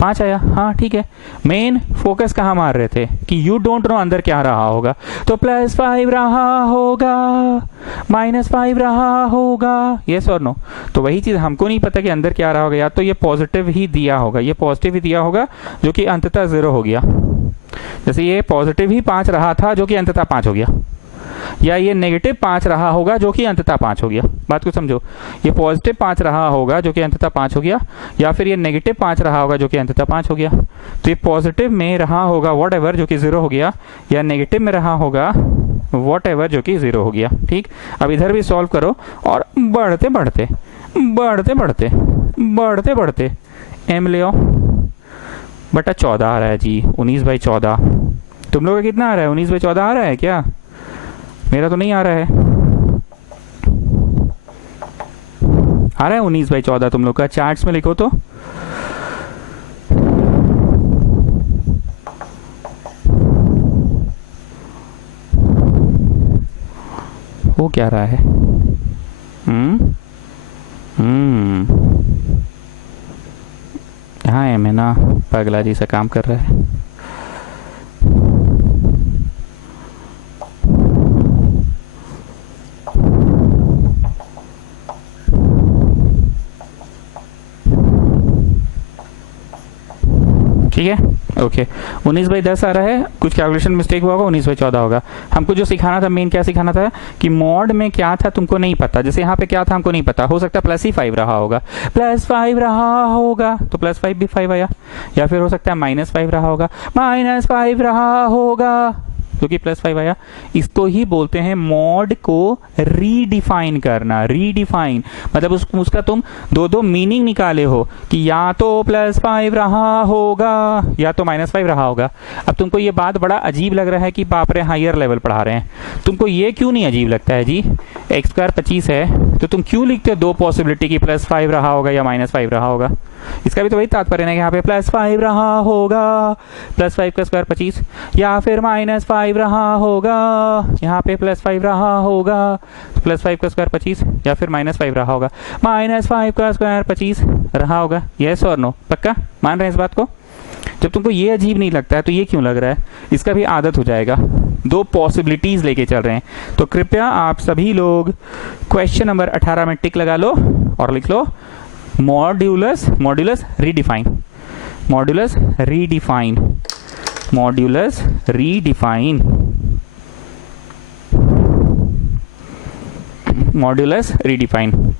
5 आया, हाँ ठीक है। मेन फोकस कहाँ मार रहे थे कि यू डोंट नो अंदर क्या रहा होगा। तो +5 रहा होगा, -5 रहा होगा, यस और नो। तो वही चीज हमको नहीं पता कि अंदर क्या रहा होगा। या तो ये पॉजिटिव ही दिया होगा, ये पॉजिटिव ही दिया होगा जो कि अंततः 0 हो गया। जैसे ये पॉजिटिव ही 5 रहा था जो कि अंततः 5 हो गया, या ये -5 रहा होगा जो कि अंततः 5 हो गया। बात को समझो, ये +5 रहा होगा जो कि अंततः 5 हो गया, या फिर ये -5 रहा होगा जो कि अंततः 5 हो गया। तो ये पॉजिटिव में रहा होगा व्हाटएवर जो कि 0 हो गया, या नेगेटिव में रहा होगा व्हाटएवर जो कि 0 हो गया। ठीक, अब इधर भी सॉल्व करो और बढ़ते बढ़ते बढ़ते बढ़ते बढ़ते बढ़ते m ले आओ। बटा 14 आ रहा है जी, 19/14। तुम लोग का कितना आ रहा है? 19/14 आ रहा है क्या? मेरा तो नहीं आ रहा है। आ रहा है 19/14 तुम लोग का? चार्ट्स में लिखो तो। वो क्या रहा है? हाँ एम है ना, पगला जी से काम कर रहा है। ठीक है, ओके। 19/10 आ रहा है, कुछ कैलकुलेशन मिस्टेक हुआ होगा, 19/14 होगा। हमको जो सिखाना था, मेन क्या सिखाना था कि मॉड में क्या था तुमको नहीं पता। जैसे यहाँ पे क्या था हमको नहीं पता, हो सकता है +5 रहा होगा, +5 रहा होगा तो +5 भी 5 आया। या फिर हो सकता है -5 रहा होगा, -5 रहा होगा जो कि +5 आया। इसको ही बोलते हैं मॉड को रीडिफाइन करना। रीडिफाइन मतलब उसका तुम दो मीनिंग निकाले हो कि या तो +5 रहा होगा या तो -5 रहा होगा। अब तुमको ये बात बड़ा अजीब लग रहा है कि बाप रे हायर लेवल पढ़ा रहे हैं। तुमको ये क्यों नहीं अजीब लगता है जी? x² 25 है तो तुम क्यों लिखते हो 2 पॉसिबिलिटी की +5 रहा होगा या -5 रहा होगा? इसका भी तो वही तात्पर्य है कि यहाँ पे +5 रहा होगा, +5 का स्क्वायर 25, या फिर -5 रहा होगा, यहाँ पे +5 रहा होगा तो +5 का स्क्वायर 25, या फिर -5 रहा होगा, -5 का स्क्वायर 25 रहा होगा। यस और नो? पक्का मान रहे हैं इस बात को? जब तुमको ये अजीब नहीं लगता है तो ये क्यों लग रहा है? इसका भी आदत हो जाएगा। 2 पॉसिबिलिटीज लेके चल रहे हैं। तो कृपया आप सभी लोग क्वेश्चन नंबर 18 में टिक लगा लो और लिख लो modulus redefine, modulus redefine, modulus redefine, modulus redefine.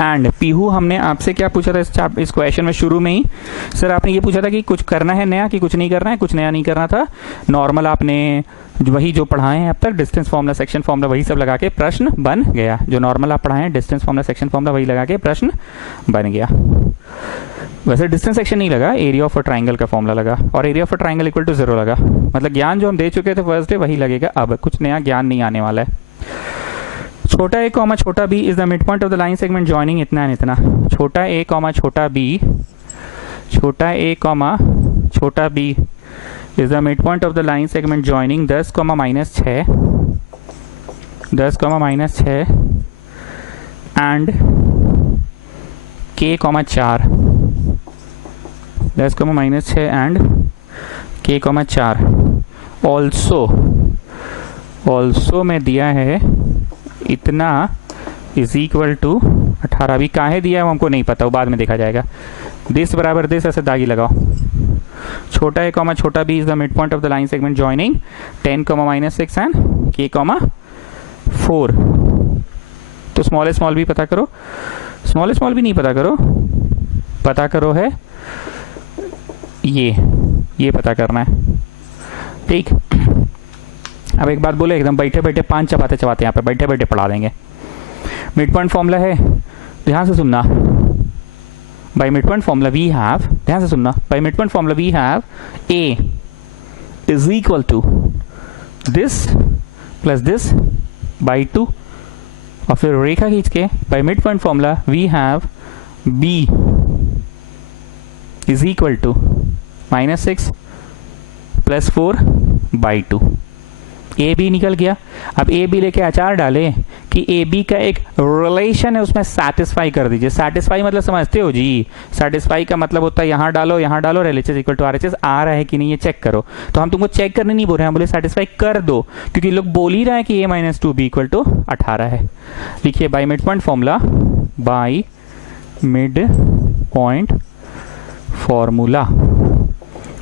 And Pihu, हमने आपसे क्या पूछा था इस क्वेश्चन में शुरू में ही? सर आपने ये पूछा था कि कुछ करना है नया कि कुछ नहीं करना है। कुछ नया नहीं करना था, नॉर्मल आपने वही जो पढ़ाए हैं अब तक, डिस्टेंस फॉर्मूला, सेक्शन फॉर्मूला, वही सब लगा के प्रश्न बन गया। जो नॉर्मल आप पढ़ाए हैं डिस्टेंस फॉर्मूला, सेक्शन फॉर्मूला, वही लगा के प्रश्न बन गया। वैसे डिस्टेंस सेक्शन नहीं लगा, एरिया ऑफ अ ट्राइंगल का फॉर्मूला लगा, और area of a triangle equal to 0 लगा। मतलब ज्ञान जो हम दे चुके थे फर्स्ट डे वही लगेगा, अब कुछ नया ज्ञान नहीं आने वाला है। छोटा a कॉमा छोटा b is the mid point of the line segment joining इतना एंड इतना। छोटा a कॉमा छोटा b, छोटा a कॉमा छोटा b is the mid point of the line segment joining 10, -6, 10, -6 and k, 4, 10, -6 and k, 4। Also में दिया है इतना इज इक्वल टू 18। अभी काहे दिया है वो हमको नहीं पता, वो बाद में देखा जाएगा। दिस बराबर दिस, ऐसे दागी लगाओ। छोटा a कॉमा छोटा b is the mid point of the line segment joining 10, -6 and k, 4। तो स्मॉल भी पता करो, स्मॉल भी नहीं पता करो है ये पता करना है, ठीक। अब एक बात बोले, एकदम बैठे बैठे पान चबाते यहाँ पे बैठे बैठे पढ़ा देंगे। मिड पॉइंट फॉर्मूला है, ध्यान से सुनना। By mid point formula we have, ध्यान से सुनना, by mid point formula we have a is equal to this plus this by 2, और फिर रेखा खींच के by mid point formula we have b is equal to -6 + 4 by 2। A B निकल गया। अब ए बी लेके अचार डाले कि ए बी का एक रिलेशन है, उसमें सेटिस्फाई कर दीजिए। सेटिस्फाई मतलब समझते हो जी, सेटिस्फाई का मतलब होता है यहाँ डालो LHS इक्वल टू RHS आ रहा है कि नहीं ये चेक करो। तो हम तुमको चेक करने नहीं बोल रहे हैं, हम बोले सेटिस्फाई कर दो, क्योंकि लोग बोल ही रहे हैं कि a - 2b इक्वल टू 18 है। लिखिए by mid point formula, by mid point formula,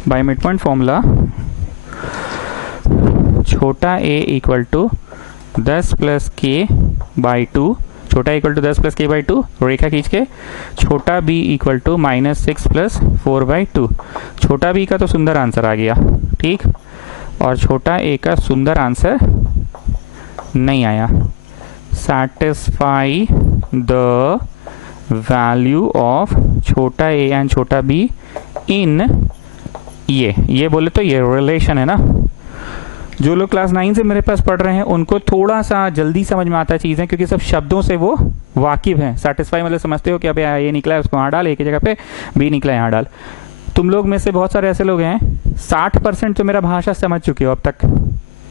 by mid point formula छोटा a equal to 10 + k by 2, छोटा इक्वल टू 10 + k बाई 2, रेखा खींच के छोटा b इक्वल टू -6 + 4 बाई 2। छोटा b का तो सुंदर आंसर आ गया, ठीक, और छोटा a का सुंदर आंसर नहीं आया। सेटिस्फाई द वैल्यू ऑफ छोटा a एंड छोटा b इन ये बोले तो ये रिलेशन है ना। जो लोग क्लास 9 से मेरे पास पढ़ रहे हैं उनको थोड़ा सा जल्दी समझ में आता है चीज़ें, क्योंकि सब शब्दों से वो वाकिफ हैं। सेटिस्फाई मतलब समझते हो कि अब ये निकला है उसको यहाँ डाल, एक ही जगह पे बी निकला है यहाँ डाल। तुम लोग में से बहुत सारे ऐसे लोग हैं 60% तो मेरा भाषा समझ चुके हो अब तक,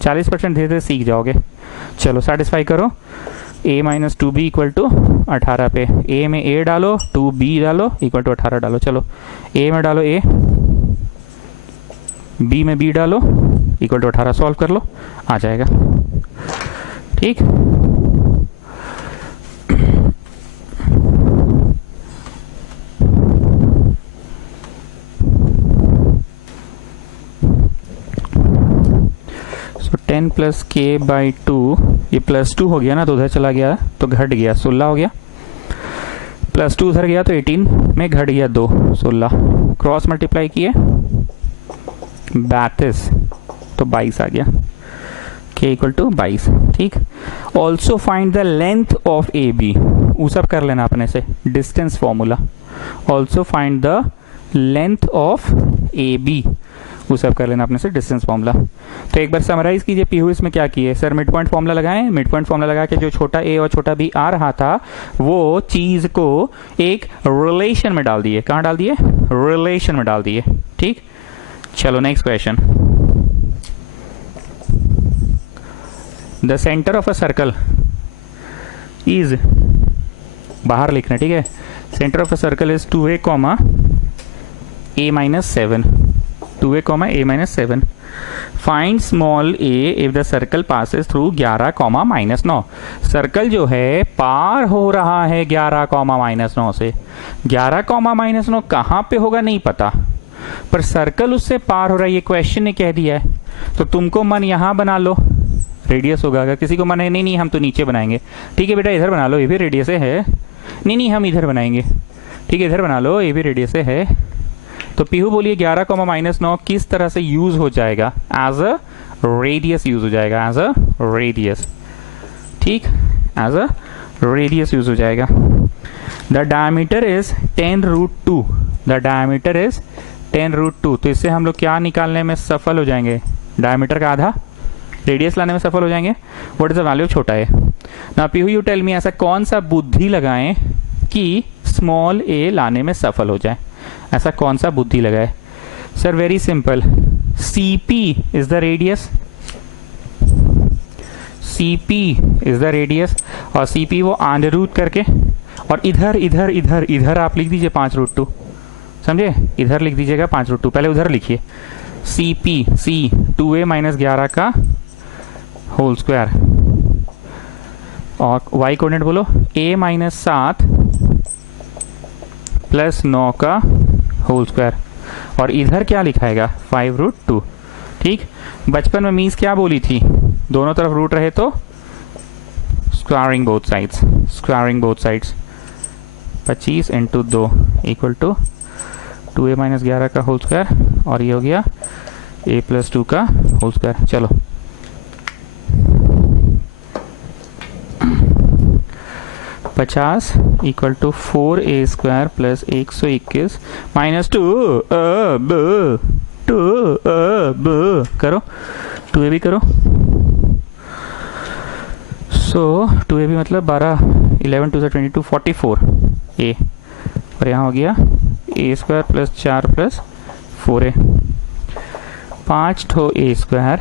40% धीरे धीरे सीख जाओगे। चलो सेटिस्फाई करो, a - 2b इक्वल टू 18 पे a में a डालो, 2b डालो इक्वल टू 18 डालो। चलो a में डालो a, b में b डालो इक्वल टू 18, सॉल्व कर लो, आ जाएगा, ठीक। सो 10 + k बाई 2, ये +2 हो गया ना, तो उधर चला गया तो घट गया 16 हो गया, +2 उधर गया तो 18 में घट गया 2, 16 क्रॉस मल्टीप्लाई किए 32 तो 22 आ गया, k इक्वल टू 22, ठीक। Also find the length of A B, वो सब कर लेना अपने से, distance formula. Also find the length of A B, वो सब कर लेना अपने से, डिस्टेंस फॉर्मूला। तो एक बार समराइज कीजिए पीहू इसमें क्या किए सर, मिड पॉइंट फॉर्मूला लगाएं। मिड पॉइंट फॉर्मूला लगा के जो छोटा a और छोटा b आ रहा था वो चीज को एक रिलेशन में डाल दिए। कहाँ डाल दिए? रिलेशन में डाल दिए, ठीक। चलो next question. The centre of a circle is, बाहर लिखना, ठीक है। Centre of a circle is 2a, a - 7, 2a, a - 7. Find small a if the circle passes through 11, -9। Circle जो है पार हो रहा है 11, -9 से। 11, -9 कहाँ पे होगा नहीं पता, पर सर्कल उससे पार हो रहा है, ये क्वेश्चन ने कह दिया है। तो तुमको मन यहां बना लो, रेडियस होगा। अगर किसी को मन है नहीं हम तो नीचे बनाएंगे, ठीक है बेटा इधर बना लो, ये भी रेडियस है। नहीं हम इधर बनाएंगे, ठीक है इधर बना लो, ये भी रेडियस है। तो पीहू बोलिए 11, -9 किस तरह से यूज हो जाएगा? एज अ रेडियस यूज हो जाएगा, एज अ रेडियस, ठीक, एज अ रेडियस यूज हो जाएगा। The diameter is 10√2, the diameter is 10√2। तो इससे हम लोग क्या निकालने में सफल हो जाएंगे? डायमीटर का आधा रेडियस लाने में सफल हो जाएंगे। What is the value of छोटा है? Now Pihu you tell me, ऐसा कौन सा बुद्धि लगाएं कि स्मॉल a लाने में सफल हो जाए? ऐसा कौन सा बुद्धि लगाए? Sir very simple, CP is the radius, CP is the radius, और CP वो अंडर रूट करके, और इधर इधर इधर इधर आप लिख दीजिए 5√2, समझे, इधर लिख दीजिएगा 5√2, पहले उधर लिखिए CP, C 2a माइनस 11 का होल स्क्वायर, और y कोऑर्डिनेट बोलो a माइनस 7 प्लस 9 का होल स्क्वायर, और इधर क्या लिखाएगा 5√2। ठीक, बचपन में मीन्स क्या बोली थी, दोनों तरफ रूट रहे तो squaring both sides, squaring both sides, 25 × 2 equal to 2a minus 11 का होल स्क्वायर, और ये हो गया a प्लस 2 का होल स्क्वायर। चलो 50 equal to 4a square plus 121 minus 2 करो, 2a भी करो। सो 2a भी मतलब 12, 11 2 22 44 a, और यहाँ हो गया a square plus 4 plus 4a, 5 ठो a square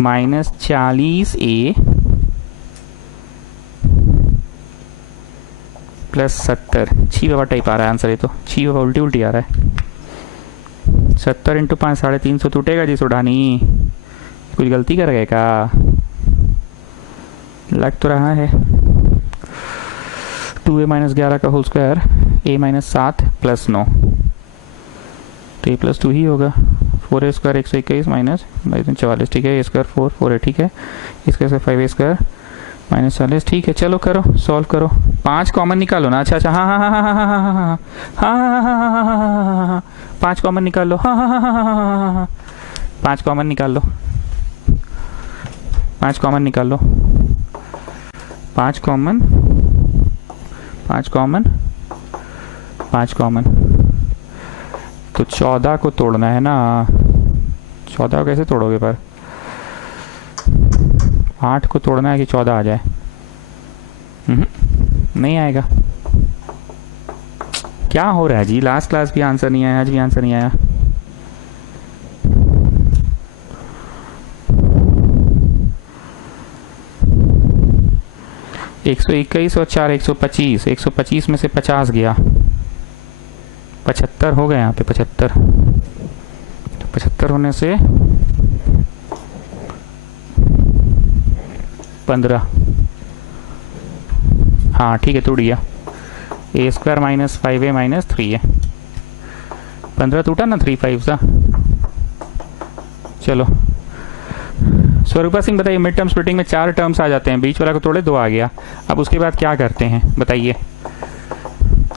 minus 40a plus 70, छी बाबा टाइप आ रहा है आंसर, ये तो छी बाबा उल्टी उल्टी आ रहा है। 70 × 5 350 टूटेगा जी सोडानी, कुछ गलती कर गए का, लग तो रहा है। 2a माइनस 11 का whole square, a minus 7 plus 9, तो a प्लस 2 ही होगा। 4a स्क्वायर 121 माइनस 44, ठीक है, a स्क्वायर 4 4a, ठीक है, इसके से 5a स्क्वायर माइनस 40, ठीक है। चलो करो, सॉल्व करो, 5 कॉमन निकालो ना। अच्छा अच्छा, हाँ हाँ हाँ हाँ हाँ हाँ हाँ हाँ हाँ हाँ, 5 कॉमन निकाल लो, हाँ हाँ हाँ हाँ हाँ हाँ, 5 कॉमन निकाल लो, 5 कॉमन निकाल लो, 5 कॉमन, 5 कॉमन, 5 कॉमन, तो 14 को तोड़ना है ना, 14 को कैसे तोड़ोगे, पर 8 को तोड़ना है कि 14 आ जाए, नहीं आएगा। क्या हो रहा है जी, लास्ट क्लास भी आंसर नहीं आया, आज भी आंसर नहीं आया। एक 121 और 4 125, 125 में से 50 गया, 75 हो गया यहाँ पे, 75, तो 75 होने से 15, हाँ ठीक है, टूट गया। a square minus 5a minus 3a, 15 टूटा ना, 3 5 सा। चलो स्वरूपा सिंह बताइए, मिड टर्म स्प्लिटिंग में 4 टर्म्स आ जाते हैं, बीच वाला को तोड़े 2 आ गया, अब उसके बाद क्या करते हैं बताइए।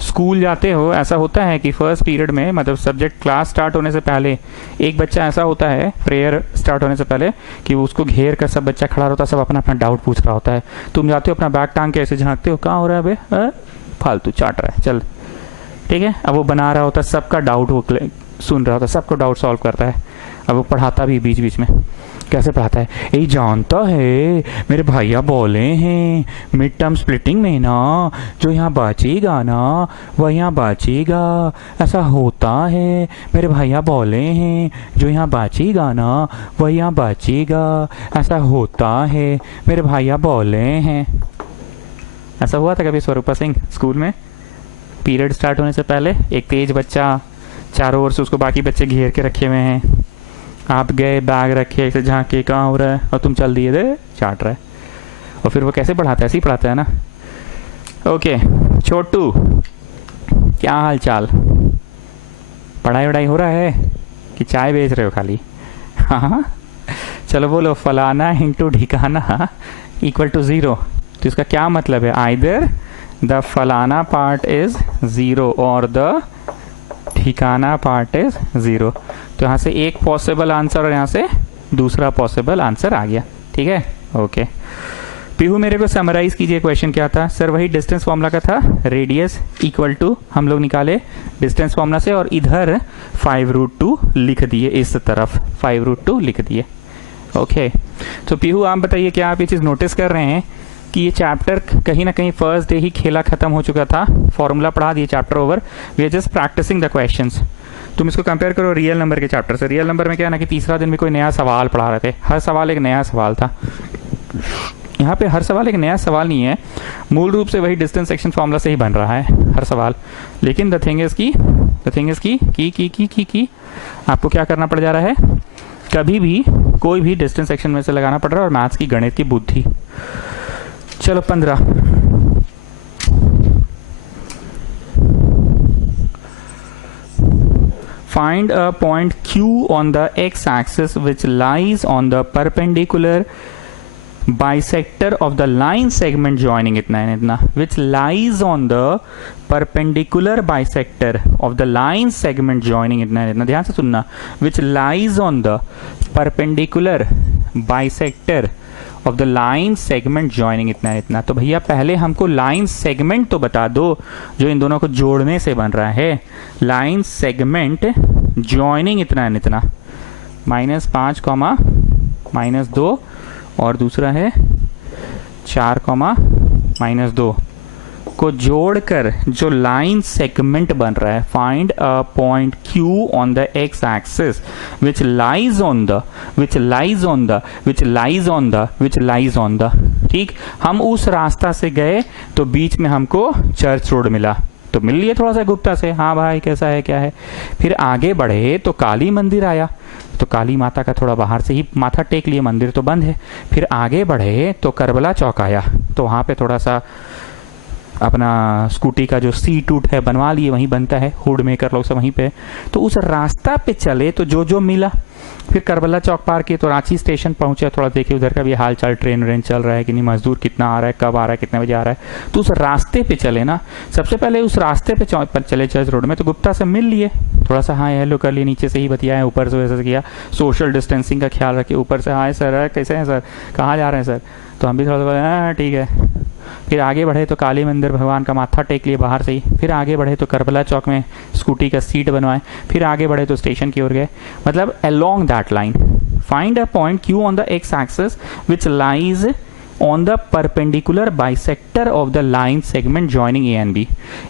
स्कूल जाते हो, ऐसा होता है कि फर्स्ट पीरियड में, मतलब सब्जेक्ट क्लास स्टार्ट होने से पहले, एक बच्चा ऐसा होता है प्रेयर स्टार्ट होने से पहले कि उसको घेर कर सब बच्चा खड़ा होता है, सब अपना अपना डाउट पूछ रहा होता है। तुम जाते हो अपना बैग टांग के ऐसे झांकते हो, कहाँ हो रहा है बे, फालतू चाट रहा है, चल ठीक है। अब वो बना रहा होता है, सबका डाउट वो सुन रहा होता है, सबको डाउट सॉल्व करता है। अब वो पढ़ाता भी बीच बीच में, कैसे पढ़ाता है, यही जानता है मेरे भैया बोले हैं मिड टर्म स्प्लिटिंग में ना, जो यहाँ बचेगा ना वह यहाँ बचेगा, ऐसा होता है, मेरे भैया बोले हैं जो यहाँ बचेगा ना वह यहाँ बचेगा, ऐसा होता है, मेरे भैया बोले हैं। ऐसा हुआ था कभी स्वरूपा सिंह स्कूल में, पीरियड स्टार्ट होने से पहले एक तेज बच्चा, चारों ओर से उसको बाकी बच्चे घेर के रखे हुए हैं, आप गए बैग रखे ऐसे झांके, कहाँ हो रहा है, और तुम चल दिए दे चाट रहा है, और फिर वो कैसे पढ़ाता है, ऐसे ही पढ़ाता है ना। ओके छोटू, क्या हाल चाल, पढ़ाई वढ़ाई हो रहा है कि चाय बेच रहे हो खाली? हाँ चलो बोलो, फलाना इंटू ढिकाना इक्वल टू 0, तो इसका क्या मतलब है, आइदर द फलाना पार्ट इज 0 और द ठिकाना पार्ट इज 0। तो यहाँ से एक पॉसिबल आंसर और यहाँ से दूसरा पॉसिबल आंसर आ गया, ठीक है। ओके पीहू, मेरे को समराइज कीजिए, क्वेश्चन क्या था सर? वही डिस्टेंस फॉर्मूला का था, रेडियस इक्वल टू हम लोग निकाले डिस्टेंस फॉर्मूला से, और इधर 5√2 लिख दिए, इस तरफ 5√2 लिख दिए। ओके तो पीहू आप बताइए, क्या आप ये चीज़ नोटिस कर रहे हैं कि ये चैप्टर कहीं ना कहीं फर्स्ट डे ही खेला खत्म हो चुका था, फॉर्मूला पढ़ा दिए, chapter over, we are just practising the questions. तुम इसको कंपेयर करो रियल नंबर के चैप्टर से। रियल नंबर में क्या है ना कि तीसरा दिन भी कोई नया सवाल पढ़ा रहे थे, हर सवाल एक नया सवाल था। यहाँ पे हर सवाल एक नया सवाल नहीं है, मूल रूप से वही डिस्टेंस सेक्शन फॉर्मूला से ही बन रहा है हर सवाल। लेकिन द थिंग इज की आपको क्या करना पड़ जा रहा है, कभी भी कोई भी डिस्टेंस सेक्शन में से लगाना पड़ रहा है, और मैथ्स की गणित की बुद्धि। चलो 15, find a point Q on the x-axis which lies on the perpendicular bisector of the line segment joining इतना which lies on the perpendicular bisector of the line segment joining इतना ध्यान से सुनना, which lies on the perpendicular bisector of the line segment joining इतना। तो भैया पहले हमको लाइन सेगमेंट तो बता दो जो इन दोनों को जोड़ने से बन रहा है। लाइन सेगमेंट ज्वाइनिंग इतना -5 कॉमा -2 और दूसरा है 4 कॉमा -2 को जोड़कर जो लाइन सेगमेंट बन रहा है। Find a point Q on the x axis which lies on the ठीक, हम उस रास्ता से गए तो बीच में हमको चर्च रोड मिला, तो मिल लिए थोड़ा सा गुप्ता से, हाँ भाई कैसा है क्या है। फिर आगे बढ़े तो काली मंदिर आया, तो काली माता का थोड़ा बाहर से ही माथा टेक लिए, मंदिर तो बंद है। फिर आगे बढ़े तो करबला चौक आया, तो वहाँ पे थोड़ा सा अपना स्कूटी का जो सीट उट है बनवा लिए, वहीं बनता है, हुड मेकर लोग सब वहीं पे। तो उस रास्ता पे चले तो जो मिला। फिर करबला चौक पार किए तो रांची स्टेशन पहुंचे, थोड़ा देखे उधर का भी हाल चाल, ट्रेन व्रेन चल रहा है कि नहीं, मजदूर कितना आ रहा है, कब आ रहा है, कितने बजे आ रहा है। तो उस रास्ते पे चले ना, सबसे पहले उस रास्ते पे चले चर्च रोड में, तो गुप्ता से मिल लिए, थोड़ा सा हाँ हेलो कर लिए, नीचे से ही बतियाए, ऊपर से वैसे किया, सोशल डिस्टेंसिंग का ख्याल रखे, ऊपर से हाय सर कैसे हैं सर, कहाँ जा रहे हैं सर, तो हम भी थोड़ा सा हाँ ठीक है। फिर आगे बढ़े तो काली मंदिर भगवान का माथा टेक लिए बाहर से ही। फिर आगे बढ़े तो करबला चौक में स्कूटी का सीट बनवाए। फिर आगे बढ़े तो स्टेशन की ओर गए, मतलब along that line. Find a point Q on the x axis which lies on the perpendicular bisector of the line segment joining A and B।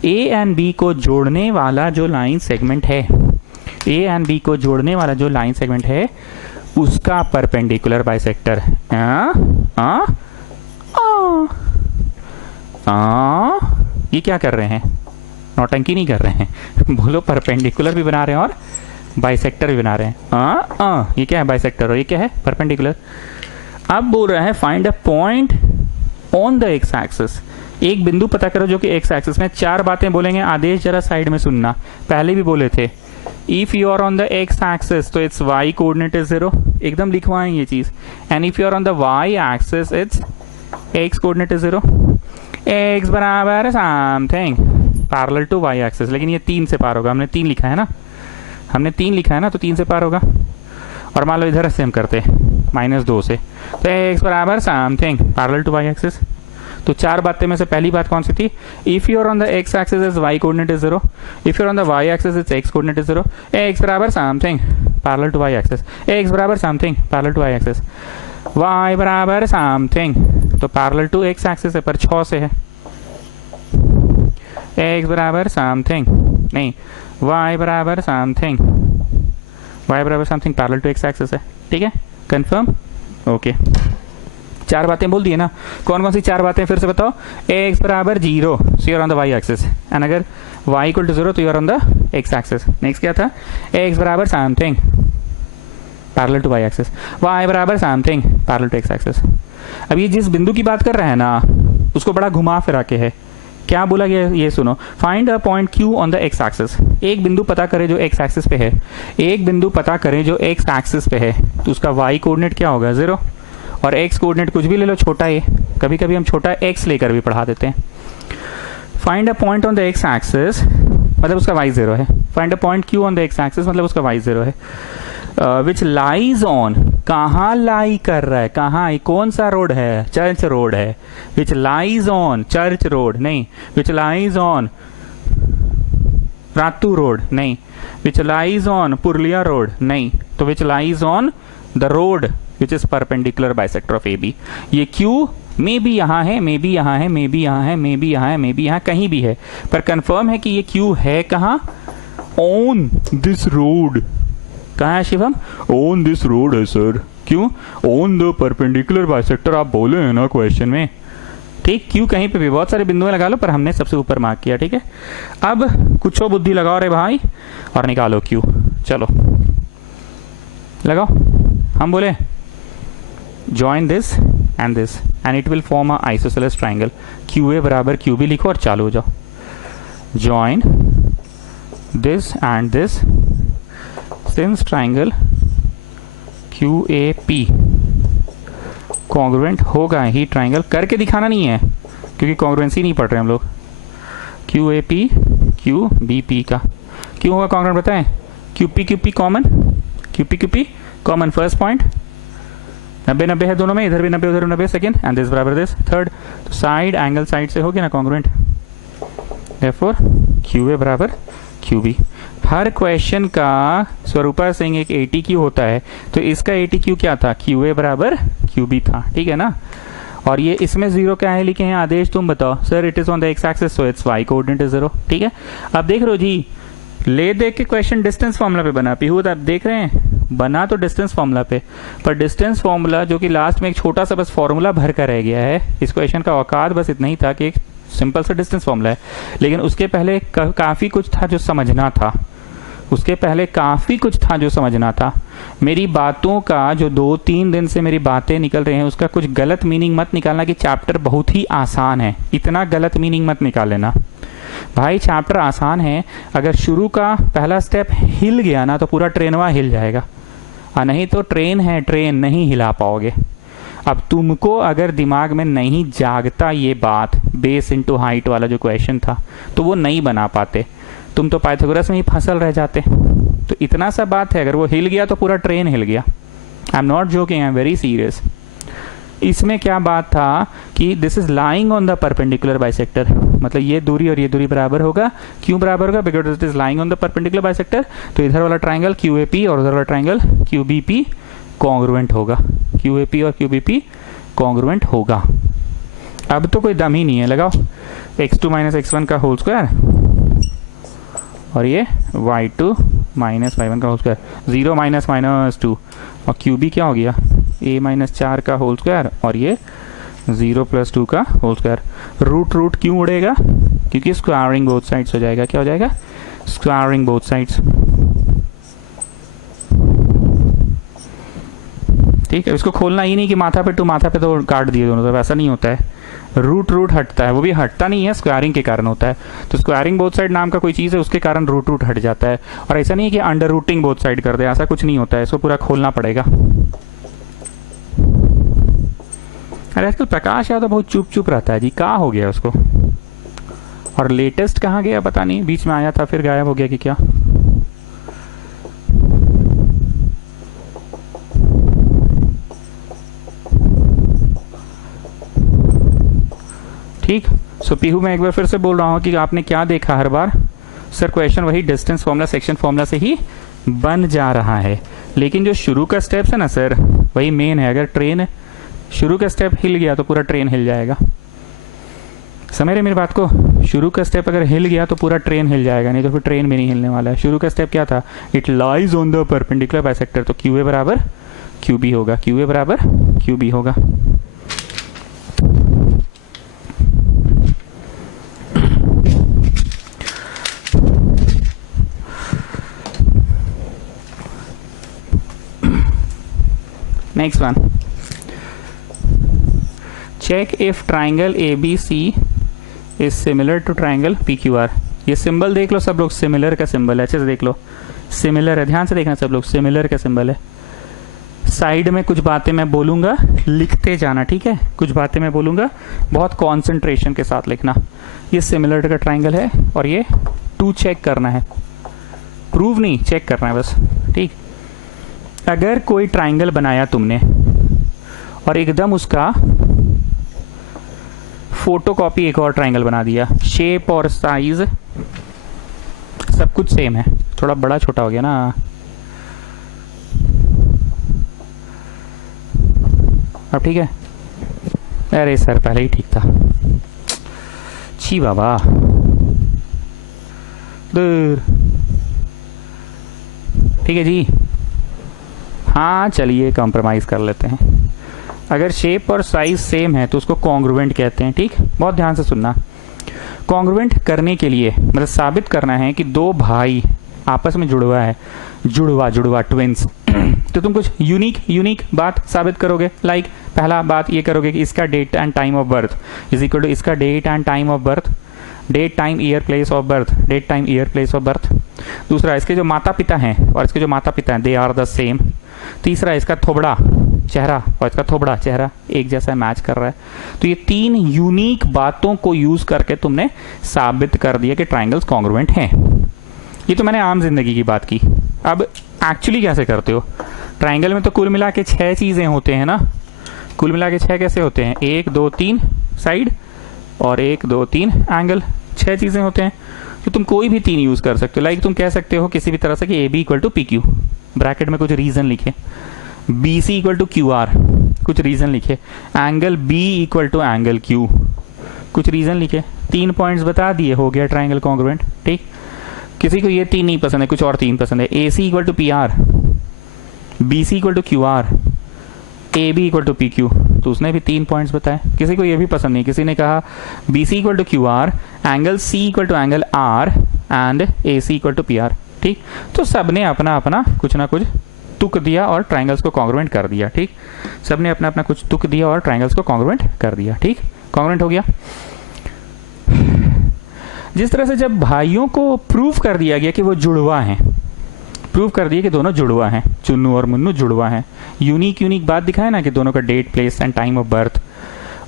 A and B को जोड़ने वाला जो लाइन सेगमेंट है, A and B को जोड़ने वाला जो line segment है, उसका परपेंडिकुलर बाइसेक्टर ये क्या कर रहे हैं, नौटंकी नहीं कर रहे हैं बोलो, परपेंडिकुलर भी बना रहे हैं और बाइसेक्टर भी बना रहे हैं। ये क्या है बाइसेक्टर और ये क्या है परपेंडिकुलर। अब बोल रहा है find a point on the x axis, एक बिंदु पता करो जो कि एक्स एक्सिस में। 4 बातें बोलेंगे, आदेश जरा साइड में सुनना, पहले भी बोले थे। If you are on the x axis तो इट्स वाई कोऑर्डिनेट इज 0, एकदम लिखवाएंगे ये चीज। And if you are on the Y axis its X coordinate is 0। X बराबर something parallel to Y axis, लेकिन ये 3 से पार होगा, हमने 3 लिखा है ना, तो 3 से पार होगा। और मान लो इधर से हम करते -2 से, तो एक्स बराबर something parallel to Y axis. तो 4 बातें में से पहली बात कौन सी थी, if you are on the x axis is y coordinate is 0, if you are on the Y axis is x coordinate is 0, x बराबर something parallel to Y axis, x बराबर something parallel to Y axis, y बराबर something तो parallel to x axis है पर 6 से है, x बराबर something नहीं, y बराबर something parallel to x axis है। ठीक है, कंफर्म, ओके। 4 बातें बोल दिए ना, कौन कौन सी 4 बातें फिर से बताओ। x बराबर 0 so you are on the y axis, and अगर y इक्वल टू 0 तो you are on the x axis. Next क्या था, x बराबर something parallel to Y axis, y बराबर something parallel to x axis. अब ये जिस बिंदु की बात कर रहा है ना, उसको बड़ा घुमा फिरा के है, क्या बोला गया ये सुनो। Find a point Q on the x axis, एक बिंदु पता करें जो एक्स एक्सिस पे है, एक बिंदु पता करें जो एक्स एक्सिस पे है, तो उसका y कोऑर्डिनेट क्या होगा 0, और x कोऑर्डिनेट कुछ भी ले लो, छोटा ए, कभी कभी हम छोटा x लेकर भी पढ़ा देते हैं। Find a point on the x axis मतलब उसका y 0 है, find a point Q on the x axis मतलब उसका y 0 है। विच लाइज ऑन, कहाँ लाई कर रहा है, कहाँ, कौन सा रोड है, चर्च रोड है। Which lies on church road नहीं, which lies on Ratu road नहीं, which lies on Purulia road नहीं, तो which lies on the road which is perpendicular bisector of A B. ये क्यू मे बी यहाँ है, मे be यहाँ है, मे बी यहाँ है, मे बी यहाँ है, मे बी यहाँ कहीं भी है, पर कंफर्म है कि ये क्यू है कहाँ, ऑन दिस रोड। कहाँ है शिवम? ऑन दिस रोड है सर। क्यों? ऑन द परपेंडिकुलर बाइसेक्टर आप बोले हैं ना क्वेश्चन में। ठीक, क्यों कहीं पे भी बहुत सारे बिंदुएं लगा लो, पर हमने सबसे ऊपर मार्क किया। ठीक है, अब कुछ और बुद्धि लगाओ रे भाई और निकालो क्यू। चलो लगाओ। हम बोले join this and this and it will form a isosceles triangle. Q A बराबर क्यू बी लिखो और चालू हो जाओ। Join this and this since triangle Q A P congruent होगा ही ट्राइंगल। करके दिखाना नहीं है क्योंकि कॉन्ग्रुएंसी नहीं पढ़ रहे हम लोग। Q A P Q B P का क्यों होगा कॉन्ग्रुएंट बताएं? Q P common, Q P common first point. 90-90 है दोनों में, इधर भी 90 उधर 90 सेकंड एंड दिस बराबर दिस थर्ड। तो साइड एंगल साइड से हो गया ना कॉन्ग्रुएंट। देयरफॉर क्यू ए बराबर क्यू बी। हर क्वेश्चन का स्वरूपा सिंह एक ATQ होता है, तो इसका ATQ क्या था? क्यू ए बराबर क्यू बी था। ठीक है ना। और ये इसमें 0 क्या है लिखे हैं आदेश? तुम बताओ sir. It is on the x axis so its Y coordinate is 0। ठीक है, अब देख लो जी, ले देख के क्वेश्चन डिस्टेंस फॉर्मूला पे बना। पीहू आप देख रहे हैं, बना तो डिस्टेंस फॉर्मूला पे, पर डिस्टेंस फॉर्मूला जो कि लास्ट में एक छोटा सा बस फॉर्मूला भर कर रह गया है। इस क्वेश्चन का औकात बस इतना ही था कि एक सिंपल सा डिस्टेंस फॉर्मूला है, लेकिन उसके पहले काफी कुछ था जो समझना था। उसके पहले काफी कुछ था जो समझना था। मेरी बातों का जो 2-3 दिन से मेरी बातें निकल रही हैं, उसका कुछ गलत मीनिंग मत निकालना कि चैप्टर बहुत ही आसान है। इतना गलत मीनिंग मत निकाल लेना भाई। चैप्टर आसान है, अगर शुरू का पहला स्टेप हिल गया ना तो पूरा ट्रेनवा हिल जाएगा, और नहीं तो ट्रेन है, ट्रेन नहीं हिला पाओगे। अब तुमको अगर दिमाग में नहीं जागता ये बात, बेस इनटू हाइट वाला जो क्वेश्चन था, तो वो नहीं बना पाते। तुम तो पाइथागोरस में ही फंसल रह जाते। तो इतना सा बात है, अगर वो हिल गया तो पूरा ट्रेन हिल गया। I am not joking, I am very serious. इसमें क्या बात था कि this is lying on the perpendicular bisector, मतलब ये दूरी और ये दूरी बराबर होगा। क्यों बराबर होगा? Because it is lying on the perpendicular bisector. तो इधर वाला ट्राइंगल क्यू ए पी और उधर वाला triangle Q B P congruent होगा। क्यू ए पी और क्यू बी पी कॉन्ग्रुएंट होगा। अब तो कोई दम ही नहीं है। लगाओ x2 माइनस x1 का होल स्क्वायर और ये y2 माइनस y1 का होल स्क्वायर, 0 माइनस माइनस 2, और क्यू बी क्या हो गया? a माइनस 4 का होल स्क्वायर और ये 0 प्लस 2 का होल स्क्वायर। रूट रूट क्यों उड़ेगा? क्योंकि स्क्वायरिंग बोथ साइड्स हो जाएगा। क्या हो जाएगा? Squaring both sides. ठीक है, इसको खोलना ही नहीं कि माथा पे टू माथा पे तो काट दिए दोनों तरफ, ऐसा नहीं होता है। रूट रूट हटता है, वो भी हटता नहीं है, स्क्वायरिंग के कारण होता है। तो स्क्वायरिंग बोथ साइड नाम का कोई चीज़ है, उसके कारण रूट रूट हट जाता है। और ऐसा नहीं है कि अंडर रूटिंग बोथ साइड कर दे, ऐसा कुछ नहीं होता है। इसको पूरा खोलना पड़ेगा। अरे आजकल प्रकाश यादव बहुत चुप चुप रहता है जी, क्या हो गया उसको? और लेटेस्ट कहाँ गया पता नहीं, बीच में आया था फिर गायब हो गया कि क्या? ठीक। सो पीहू मैं एक बार फिर से बोल रहा हूँ कि आपने क्या देखा हर बार? सर क्वेश्चन वही डिस्टेंस फॉर्मूला सेक्शन फॉर्मूला से ही बन जा रहा है, लेकिन जो शुरू का स्टेप है ना सर, वही मेन है। अगर ट्रेन शुरू का स्टेप हिल गया तो पूरा ट्रेन हिल जाएगा। समझ रहे मेरी बात को? शुरू का स्टेप अगर हिल गया तो पूरा ट्रेन हिल जाएगा, नहीं तो फिर ट्रेन भी नहीं हिलने वाला है। शुरू का स्टेप क्या था? It lies on the perpendicular bisector. तो क्यू ए बराबर क्यू बी होगा, क्यू ए बराबर क्यू बी होगा। Next one. Check if triangle ABC is similar to triangle PQR. ये सिंबल देख लो सब लोग, सिमिलर का सिंबल है, अच्छे से देख लो। सिमिलर है, ध्यान से देखना सब लोग, सिमिलर का सिंबल है। साइड में कुछ बातें मैं बोलूंगा, लिखते जाना, ठीक है? कुछ बातें मैं बोलूंगा, बहुत कॉन्सेंट्रेशन के साथ लिखना। ये सिमिलर का ट्राइंगल है और ये 2 चेक करना है, प्रूव नहीं, चेक करना है बस, ठीक? अगर कोई ट्राइंगल बनाया तुमने और एकदम उसका फोटोकॉपी एक और ट्राइंगल बना दिया, शेप और साइज सब कुछ सेम है, थोड़ा बड़ा छोटा हो गया ना। अब ठीक है? अरे सर पहले ही ठीक था। छी बाबा दूर। ठीक है जी। हाँ चलिए कंप्रोमाइज़ कर लेते हैं। अगर शेप और साइज सेम है तो उसको कॉन्ग्रुएंट कहते हैं। ठीक, बहुत ध्यान से सुनना। कॉन्ग्रुएंट करने के लिए मतलब साबित करना है कि दो भाई आपस में जुड़वा है, जुड़वा ट्विंस तो तुम कुछ यूनिक बात साबित करोगे। लाइक पहला बात ये करोगे कि इसका date and time of birth is equal to इसका date and time of birth, date time year place of birth, date time year place of birth. दूसरा, इसके जो माता पिता हैं और इसके जो माता पिता हैं दे आर द सेम। तीसरा, इसका थोबड़ा चेहरा और इसका थोबड़ा चेहरा एक जैसा मैच कर रहा है। तो ये तीन यूनिक बातों को यूज करके तुमने साबित कर दिया कि ट्राइंगल्स कॉन्ग्रुएंट हैं। ये तो मैंने आम जिंदगी की बात की। अब एक्चुअली कैसे करते हो? ट्राइंगल में तो कुल मिला के 6 चीजें होते हैं ना। कुल मिला के 6 कैसे होते हैं? 1 2 3 साइड और 1 2 3 एंगल, 6 चीजें होते हैं। तो तुम कोई भी 3 यूज कर सकते हो। लाइक तुम कह सकते हो किसी भी तरह से कि A B equal to P Q, bracket में कुछ रीजन लिखे, B C equal to Q R, कुछ रीजन लिखे, angle B equal to angle Q, कुछ रीजन लिखे, 3 पॉइंट्स बता दिए, हो गया ट्राइंगल कॉन्ग्रुएंट। ठीक, किसी को ये 3 नहीं पसंद है, कुछ और 3 पसंद है। A C equal to P R, B C equal to Q R, A B equal to P Q, तो उसने भी 3 पॉइंट्स बताए। किसी को ये भी पसंद नहीं, किसी ने कहा B C equal to Q R, angle C equal to angle R and A C equal to P R. ठीक, तो सबने अपना अपना कुछ ना कुछ तुक दिया और ट्राइंगल्स को कॉन्ग्रुएंट कर दिया। ठीक, सबने अपना अपना कुछ तुक दिया और ट्राइंगल्स को कॉन्ग्रुएंट कर दिया। ठीक, कॉन्ग्रुएंट हो गया। जिस तरह से जब भाइयों को प्रूव कर दिया गया कि वो जुड़वा हैं, प्रूव कर दिया कि दोनों जुड़वा हैं, चुन्नू और मुन्नू जुड़वा हैं, यूनिक बात दिखाए ना कि दोनों का date place and time of birth,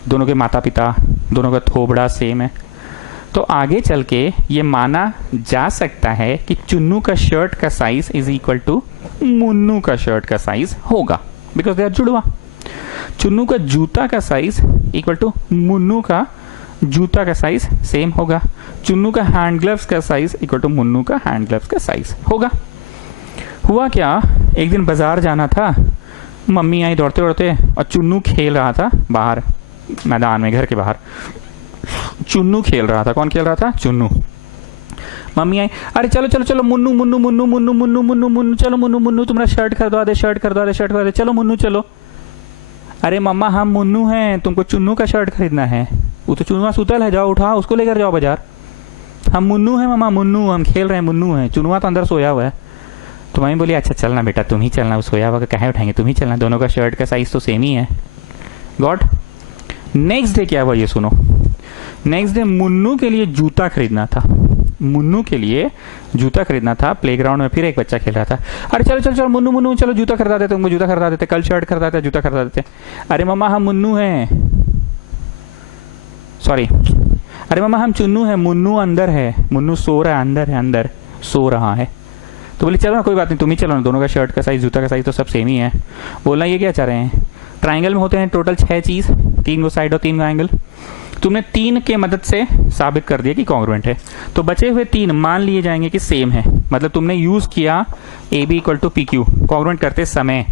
दोनों के माता पिता, दोनों का थोबड़ा सेम है, तो आगे चल के ये माना जा सकता है कि चुन्नू का शर्ट का size is equal to Munnu का शर्ट का साइज होगा, बिकॉज दे आर जुड़वा। चुन्नू का जूता का साइज इक्वल टू मुन्नू का जूता का साइज सेम होगा। चुन्नू का हैंड ग्लव्स का साइज इक्वल टू मुन्नू का हैंड ग्लव्स का साइज होगा। हुआ क्या, एक दिन बाजार जाना था, मम्मी आई दौड़ते दौड़ते और चुन्नू खेल रहा था बाहर मैदान में, घर के बाहर चुन्नू खेल रहा था। कौन खेल रहा था? चुन्नू। मम्मी आई, अरे चलो चलो चलो मुन्नू मुन्नू मुन्नू मुन्नू मुन्नू मुन्नू मुन्नू चलो मुन्नू मुन्नू तुम्हारा शर्ट खरीदवा दे, शर्ट खरीदवा दे, शर्ट खरीदवा दे, चलो मुन्नू चलो। अरे मम्मा हम मुन्नू हैं, तुमको चुन्नू का शर्ट खरीदना है। वो तो चुन्नुआ सुतल है, जाओ उठाओ उसको लेकर जाओ बाजार। हम मुन्नू हैं मम्मा, मुन्नू, हम खेल रहे हैं, मुन्नू हैं, चुन्नुआ तो अंदर सोया हुआ है। तो मम्मी बोली अच्छा चलना बेटा तुम ही चलना, सोया हुआ कहे उठाएंगे, तुम ही चलना, दोनों का शर्ट का साइज तो सेम ही है। गॉड। नेक्स्ट डे क्या हुआ ये सुनो। नेक्स्ट डे मुन्नू के लिए जूता खरीदना था, मुन्नू के लिए जूता खरीदना था। प्लेग्राउंड में फिर एक बच्चा खेल रहा था, अरे चलो चलो चलो मुन्नू मुन्नू चलो जूता खरीदा देते, तुमको जूता खरीदा देते, कल शर्ट खरीदा देते, जूता खरीदा देते। अरे मम्मा हम मुन्नू हैं, सॉरी, अरे मम्मा हम चुन्नू हैं, मुन्नू अंदर है, मुन्नू सो रहा है, अंदर है, अंदर सो रहा है। तो बोली चलो ना कोई बात नहीं तुम ही चलो ना, दोनों का शर्ट का साइज जूता का साइज तो सब सेम ही है। बोलना ये क्या चाह रहे हैं, ट्राइंगल में होते हैं टोटल 6 चीज, 3 को साइड और 3 का एंगल। तुमने 3 के मदद से साबित कर दिया कि कॉन्ग्रुएंट है, तो बचे हुए 3 मान लिए जाएंगे कि सेम है। मतलब तुमने यूज किया A B equal to P Q congruent करते समय,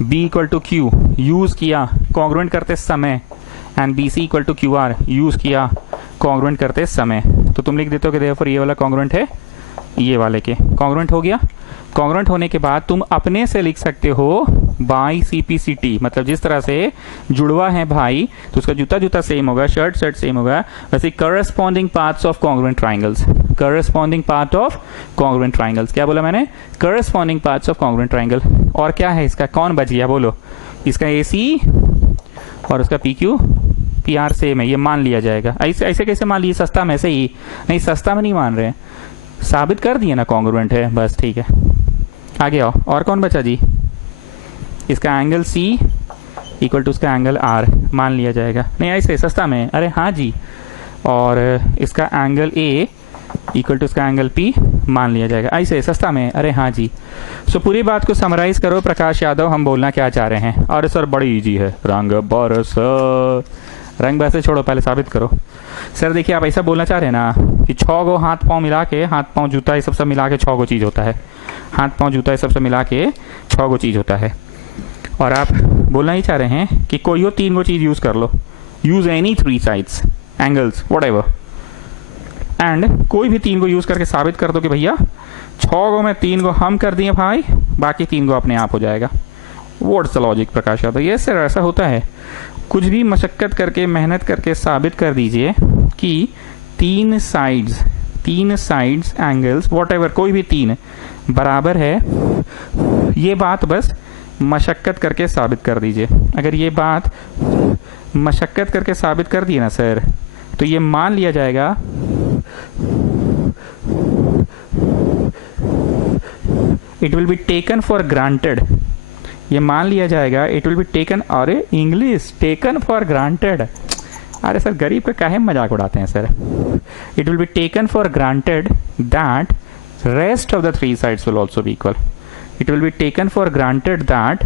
B equal to Q use किया कॉन्ग्रुएंट करते समय, and B C equal to Q R use किया कॉन्ग्रुएंट करते समय। तो तुम लिख देते हो कि देयरफॉर ये वाला कॉन्ग्रुएंट है ये वाले के। कॉन्ग्रुएंट हो गया। कॉन्ग्रुएंट होने के बाद तुम अपने से लिख सकते हो बाई CPCT, मतलब जिस तरह से जुड़वा है भाई तो उसका जूता जूता सेम होगा, शर्ट शर्ट सेम होगा, वैसे corresponding parts of congruent triangles, corresponding part of congruent triangles. क्या बोला मैंने? Corresponding parts of congruent triangle. और क्या है इसका, कौन बच गया बोलो? इसका AC और उसका PQ PR सेम है, ये मान लिया जाएगा। ऐसे ऐसे कैसे मान लिए? सस्ता में ऐसे ही नहीं, सस्ता में नहीं मान रहे, साबित कर दिए ना कॉन्ग्रुएंट है, बस ठीक है। आगे आओ, और कौन बचा जी? इसका एंगल C इक्वल टू उसका एंगल R मान लिया जाएगा। नहीं ऐसे सस्ता में, अरे हाँ जी। और इसका एंगल A इक्वल टू उसका एंगल P मान लिया जाएगा, ऐसे सस्ता में, अरे हाँ जी। सो पूरी बात को समराइज करो प्रकाश यादव, हम बोलना क्या चाह रहे हैं? अरे सर बड़ी इजी है, रंग बरस, रंग बरसे छोड़ो, पहले साबित करो। सर देखिए आप ऐसा बोलना चाह रहे हैं ना कि 6 गो हाथ पाँव मिला के, हाथ पाँव जूता ये सब मिला के 6 गो चीज होता है, हाथ पाँव जूता ये सब मिला के 6 गो चीज होता है। और आप बोलना ही चाह रहे हैं कि कोई हो 3 गो चीज यूज कर लो, use any 3 sides, angles, whatever. And कोई भी 3 को यूज करके साबित कर दो कि भैया 6 को में 3 को हम कर दिए भाई, बाकी 3 को अपने आप हो जाएगा। What's the logic Prakash Yadav? Yes sir, ऐसा होता है। कुछ भी मशक्कत करके मेहनत करके साबित कर दीजिए कि 3 साइड्स एंगल्स वॉट एवर, कोई भी 3 बराबर है, ये बात बस मशक्कत करके साबित कर दीजिए। अगर ये बात मशक्कत करके साबित कर दी ना सर, तो ये मान लिया जाएगा it will be taken for granted. ये मान लिया जाएगा इट विल बी टेकन, अरे इंग्लिश, टेकन फॉर ग्रांटेड। अरे सर गरीब का काहे मजाक उड़ाते हैं sir. It will be taken for granted that rest of the 3 sides will also be equal. It will be taken for granted that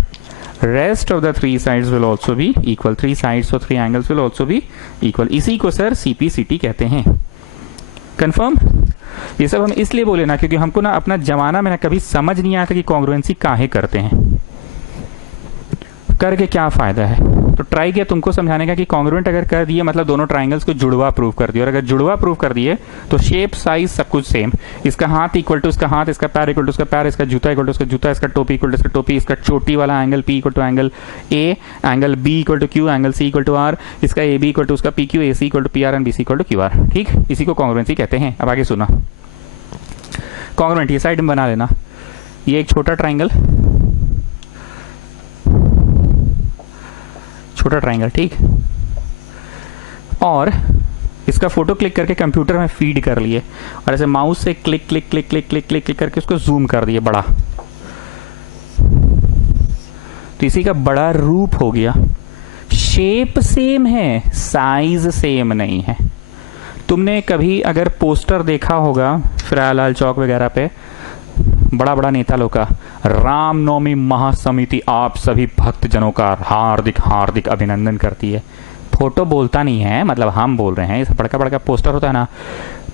rest of the 3 sides will also be equal. 3 sides or 3 angles will also be equal. इसी को sir CPCT कहते हैं। Confirm? ये सब हम इसलिए बोले ना क्योंकि हमको ना अपना जमाना में ना कभी समझ नहीं आया था कि कॉन्ग्रुएंसी काहे करते हैं, करके क्या फायदा है। तो ट्राई किया तुमको समझाने का कि कॉन्ग्रुएंट अगर कर दिए मतलब दोनों ट्राइंगल्स को जुड़वा प्रूव कर दिए, और अगर जुड़वा प्रूव कर दिए तो शेप साइज सब कुछ सेम, इसका हाथ इक्वल टू इसका हाथ, इसका पैर इक्वल टू इसका पैर, इसका जूता इक्वल टू इसका जूता, इसका टोपी इक्वल टू इसका टोपी, इसका चोटी वाला angle P equal to angle A, angle B equal to Q, angle C equal to R, इसका AB इक्वल टू उसका PQ, AC equal to PR and BC equal to QR। ठीक, इसी को कॉन्ग्रुएंसी कहते हैं। अब आगे सुना, कॉन्ग्रुएंट ये साइड में बना लेना, ये एक छोटा ट्राइंगल, छोटा ट्राइंगल, ठीक, और इसका फोटो क्लिक करके कंप्यूटर में फीड कर लिए और ऐसे माउस से click click click click click click click करके उसको जूम कर दिए बड़ा, तो इसी का बड़ा रूप हो गया। शेप सेम है, साइज सेम नहीं है। तुमने कभी अगर पोस्टर देखा होगा फिरालाल चौक वगैरह पे, बड़ा बड़ा नेता लोग का, रामनवमी महासमिति आप सभी भक्तजनों का हार्दिक हार्दिक अभिनंदन करती है। फोटो बोलता नहीं है, मतलब हम बोल रहे हैं, ऐसा बड़का बड़का पोस्टर होता है ना,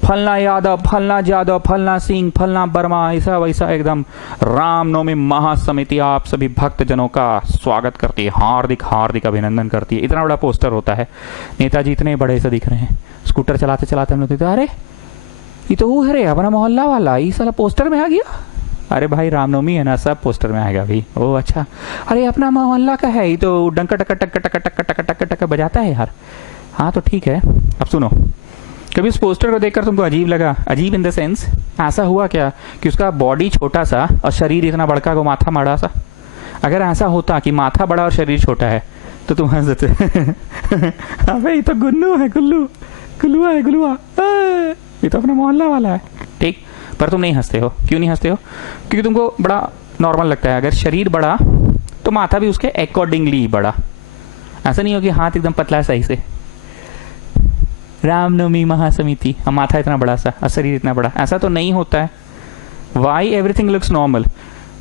फलना यादव, फलना जादव, फलना सिंह, फलना वर्मा, ऐसा वैसा एकदम रामनवमी महासमिति आप सभी भक्तजनों का स्वागत करती है, हार्दिक हार्दिक अभिनंदन करती है। इतना बड़ा पोस्टर होता है। नेताजी इतने बड़े से दिख रहे हैं, स्कूटर चलाते चलाते हम लोग, अरे ये तो वो है रे अपना मोहल्ला वाला, ये साला पोस्टर में आ गया। अरे भाई रामनवमी है ना, सब पोस्टर में आएगा भाई। ओ अच्छा, अरे अपना मोहल्ला का है, ये तो डंका टक टक टक टक टक टक टक टक बजाता है यार। हाँ तो ठीक है। अब सुनो, कभी उस पोस्टर को देखकर तुमको अजीब लगा? अजीब इन द सेंस, ऐसा हुआ क्या कि उसका बॉडी छोटा सा और शरीर इतना बड़का को माथा बड़ा सा? अगर ऐसा होता कि माथा बड़ा और शरीर छोटा है तो तुम हंस देते अबे ये तो गुल्लू है, गुल्लू गुल्लुआ है, गुल्लुआ, ये तो अपना मोहल्ला वाला है। ठीक, पर तुम नहीं हंसते हो। क्यों नहीं हंसते हो? क्योंकि तुमको बड़ा नॉर्मल लगता है। अगर शरीर बड़ा तो माथा भी उसके अकॉर्डिंगली बड़ा। ऐसा नहीं हो कि हाथ एकदम पतला है सही से, रामनवमी महासमिति, माथा इतना बड़ा सा और शरीर इतना बड़ा, ऐसा तो नहीं होता है। Y everything looks normal.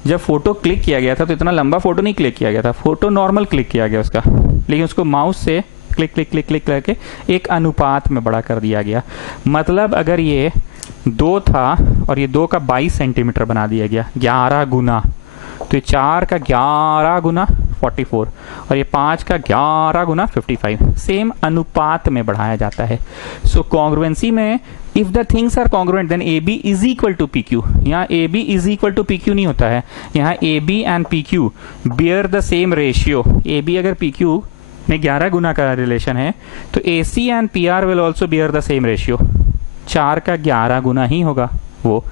जब फोटो क्लिक किया गया था तो इतना लंबा फोटो नहीं क्लिक किया गया था, फोटो नॉर्मल क्लिक किया गया उसका, लेकिन उसको माउस से क्लिक क्लिक क्लिक क्लिक करके एक अनुपात में बड़ा कर दिया गया। मतलब अगर ये 2 था और ये 2 का 22 सेंटीमीटर बना दिया गया 11 गुना, तो ये 4 का 11 गुना 44 और ये 5 का 11 गुना 55, सेम अनुपात में बढ़ाया जाता है। सो कॉन्ग्रुएंसी में if the things are congruent then AB is equal to PQ। यहाँ AB is equal to PQ नहीं होता है, यहाँ AB and PQ bear the same ratio. AB अगर PQ में 11 गुना का रिलेशन है तो AC and PR will also beer the same ratio. 4 का 11 गुना ही होगा वो,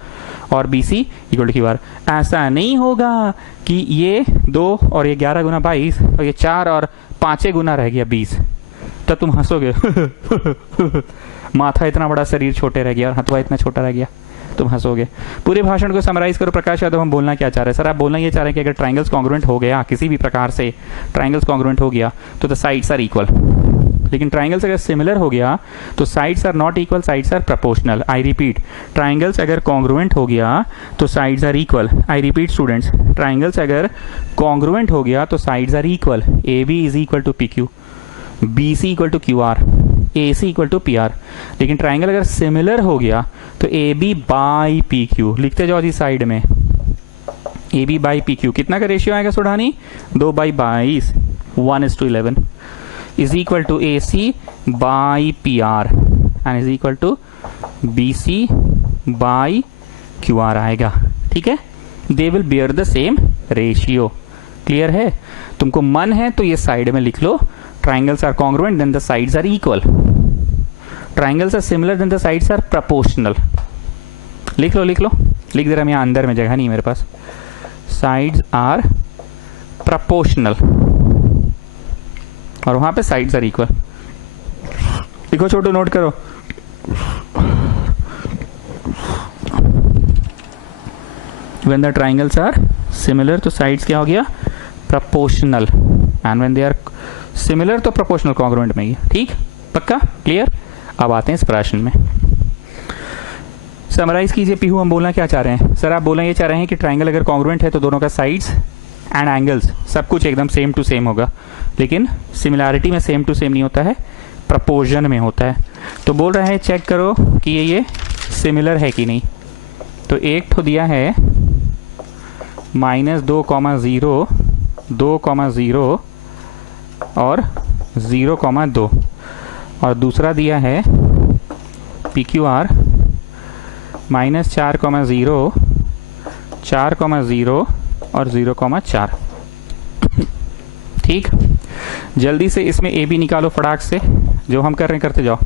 और BC इक्वल टू QR। ऐसा नहीं होगा कि ये 2 और ये 11 गुना 22 और ये 4 और 5 गुना रह गया 20, तो तुम हंसोगे माथा इतना बड़ा, शरीर छोटे रह गया और हथवा इतना छोटा रह गया, तुम हंसोगे। पूरे भाषण को समराइज करो प्रकाश यादव, हम बोलना क्या चाह रहे हैं? सर आप बोलना ये चाह रहे हैं कि अगर ट्राइंगल्स कॉन्ग्रुएंट हो गया, किसी भी प्रकार से ट्राइंगल्स कॉन्ग्रुएंट हो गया तो द साइड्स आर इक्वल। लेकिन ट्राइंगल्स अगर सिमिलर हो गया तो sides are not equal, sides are proportional. I repeat, triangles अगर कॉन्ग्रुएंट हो गया तो sides are equal. I repeat students, triangles अगर कॉन्ग्रुएंट हो गया तो sides are equal. AB is equal to PQ, BC equal to QR, AC equal to PR। लेकिन triangle अगर सिमिलर हो गया तो AB बाई PQ लिखते जाओ जी साइड में। AB बाई PQ कितना का रेशियो आएगा सुढ़ानी? 2/22, 1:11 is equal to AC by PR and is equal to BC by QR आएगा, ठीक है। They will bear the same ratio. Clear है? तुमको मन है तो ये साइड में लिख लो, triangles are congruent then the sides are equal, triangles are similar then the sides are proportional. लिख लो लिख लो, लिख दे रहा मैं, यहाँ अंदर में जगह नहीं मेरे पास। साइड्स आर प्रोपोर्शनल और वहां पे साइड्स आर इक्वल। लिखो छोटू, नोट करो। When the triangles are similar तो साइड्स क्या हो गया? Proportional. And when they are similar तो प्रोपोर्शनल कॉन्ग्रुएंट में ही, ठीक? पक्का? क्लियर? अब आते हैं इस प्रश्न में। समराइज कीजिए पीहू, हम बोलना क्या चाह रहे हैं? सर आप बोलना ये चाह रहे हैं कि ट्राइंगल अगर कॉन्ग्रुएंट है तो दोनों का साइड्स एंड एंगल्स सब कुछ एकदम सेम टू सेम होगा, लेकिन सिमिलैरिटी में सेम टू सेम नहीं होता है, प्रपोर्शन में होता है। तो बोल रहा है चेक करो कि ये सिमिलर है कि नहीं। तो एक तो दिया है -2,0, 2,0 और 0,2 और दूसरा दिया है PQR -4,0, 4,0 और 0,4। ठीक, जल्दी से इसमें AB निकालो फटाक से, जो हम कर रहे हैं करते जाओ।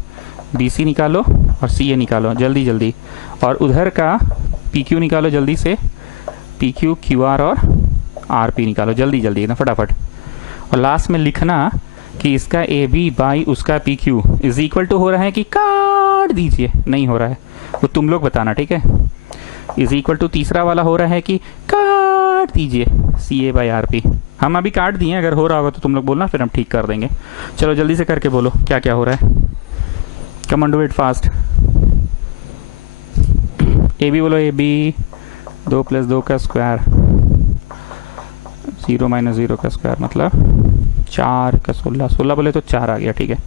BC निकालो और CA निकालो जल्दी जल्दी, और उधर का PQ निकालो जल्दी से, PQ, QR और RP निकालो जल्दी जल्दी एकदम फटाफट। और लास्ट में लिखना कि इसका AB बाई उसका PQ इज इक्वल टू हो रहा है कि काट दीजिए, नहीं हो रहा है वो तुम लोग बताना, ठीक है। इज इक्वल टू तीसरा वाला हो रहा है कि काट दीजिए, CA बाई RP। हम अभी काट दिए, अगर हो रहा होगा तो तुम लोग बोलना, फिर हम ठीक कर देंगे। चलो जल्दी से करके बोलो क्या क्या हो रहा है। Come on do it fast. AB बोलो, AB 2 + 2 का स्क्वायर, 0 - 0 का स्क्वायर मतलब 4 का 16, 16 बोले तो 4 आ गया, ठीक है।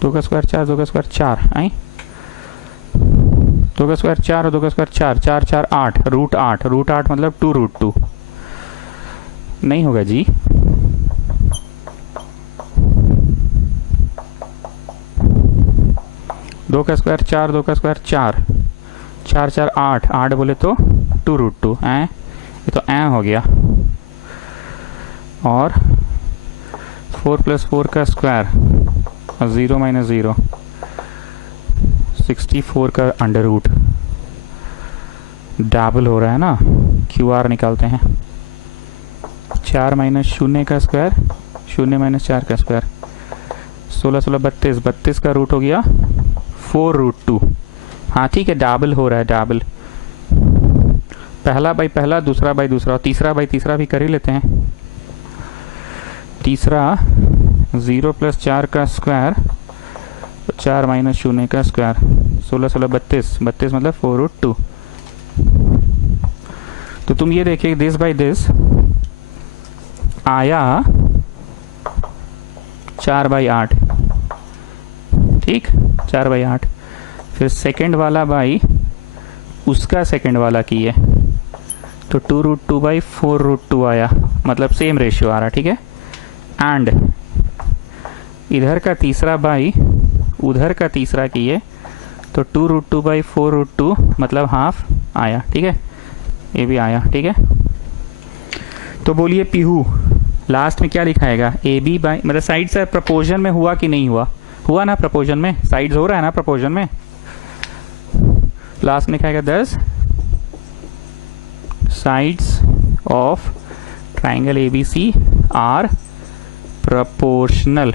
दो का स्क्वायर 4, 2 का स्क्वायर 4 आई, 2 का स्क्वायर 4 और 2 का स्क्वायर 4, 4 4 8, √8, √8 मतलब 2√2 नहीं होगा जी। दो का स्क्वायर 4, 2 का स्क्वायर 4, 4 4 8, 8 बोले तो 2√2 ये तो हो गया। और 4 + 4 का स्क्वायर और 0 - 0, 64 का अंडर रूट। डबल हो रहा है ना, QR निकालते हैं। 4 - 0 का स्क्वायर, 0 - 4 का स्क्वायर, 16 16 32, 32 का रूट हो गया 4√2। हाँ ठीक है, डबल हो रहा है, डबल। पहला बाई पहला, दूसरा बाई दूसरा और तीसरा बाई तीसरा भी कर ही लेते हैं। तीसरा 0 + 4 का स्क्वायर, 4 - 0 का स्क्वायर, 16 16 32, 32 मतलब 4√2। तो तुम ये देखिए, दिस बाई दिस आया 4/8, ठीक, 4/8। फिर सेकंड वाला बाई उसका सेकंड वाला की है तो 2√2/4√2 आया, मतलब सेम रेशियो आ रहा, ठीक है। एंड इधर का तीसरा बाई उधर का तीसरा की है तो 2√2/4√2 मतलब हाफ आया, ठीक है। ये भी आया, ठीक है। तो बोलिए पीहू लास्ट में क्या लिखाएगा? AB बाई, मतलब साइड से प्रपोर्शन में हुआ कि नहीं हुआ? हुआ ना प्रपोर्शन में, साइड्स हो रहा है ना प्रपोर्शन में। लास्ट में लिखाएगा 10 sides of triangle ABC are proportional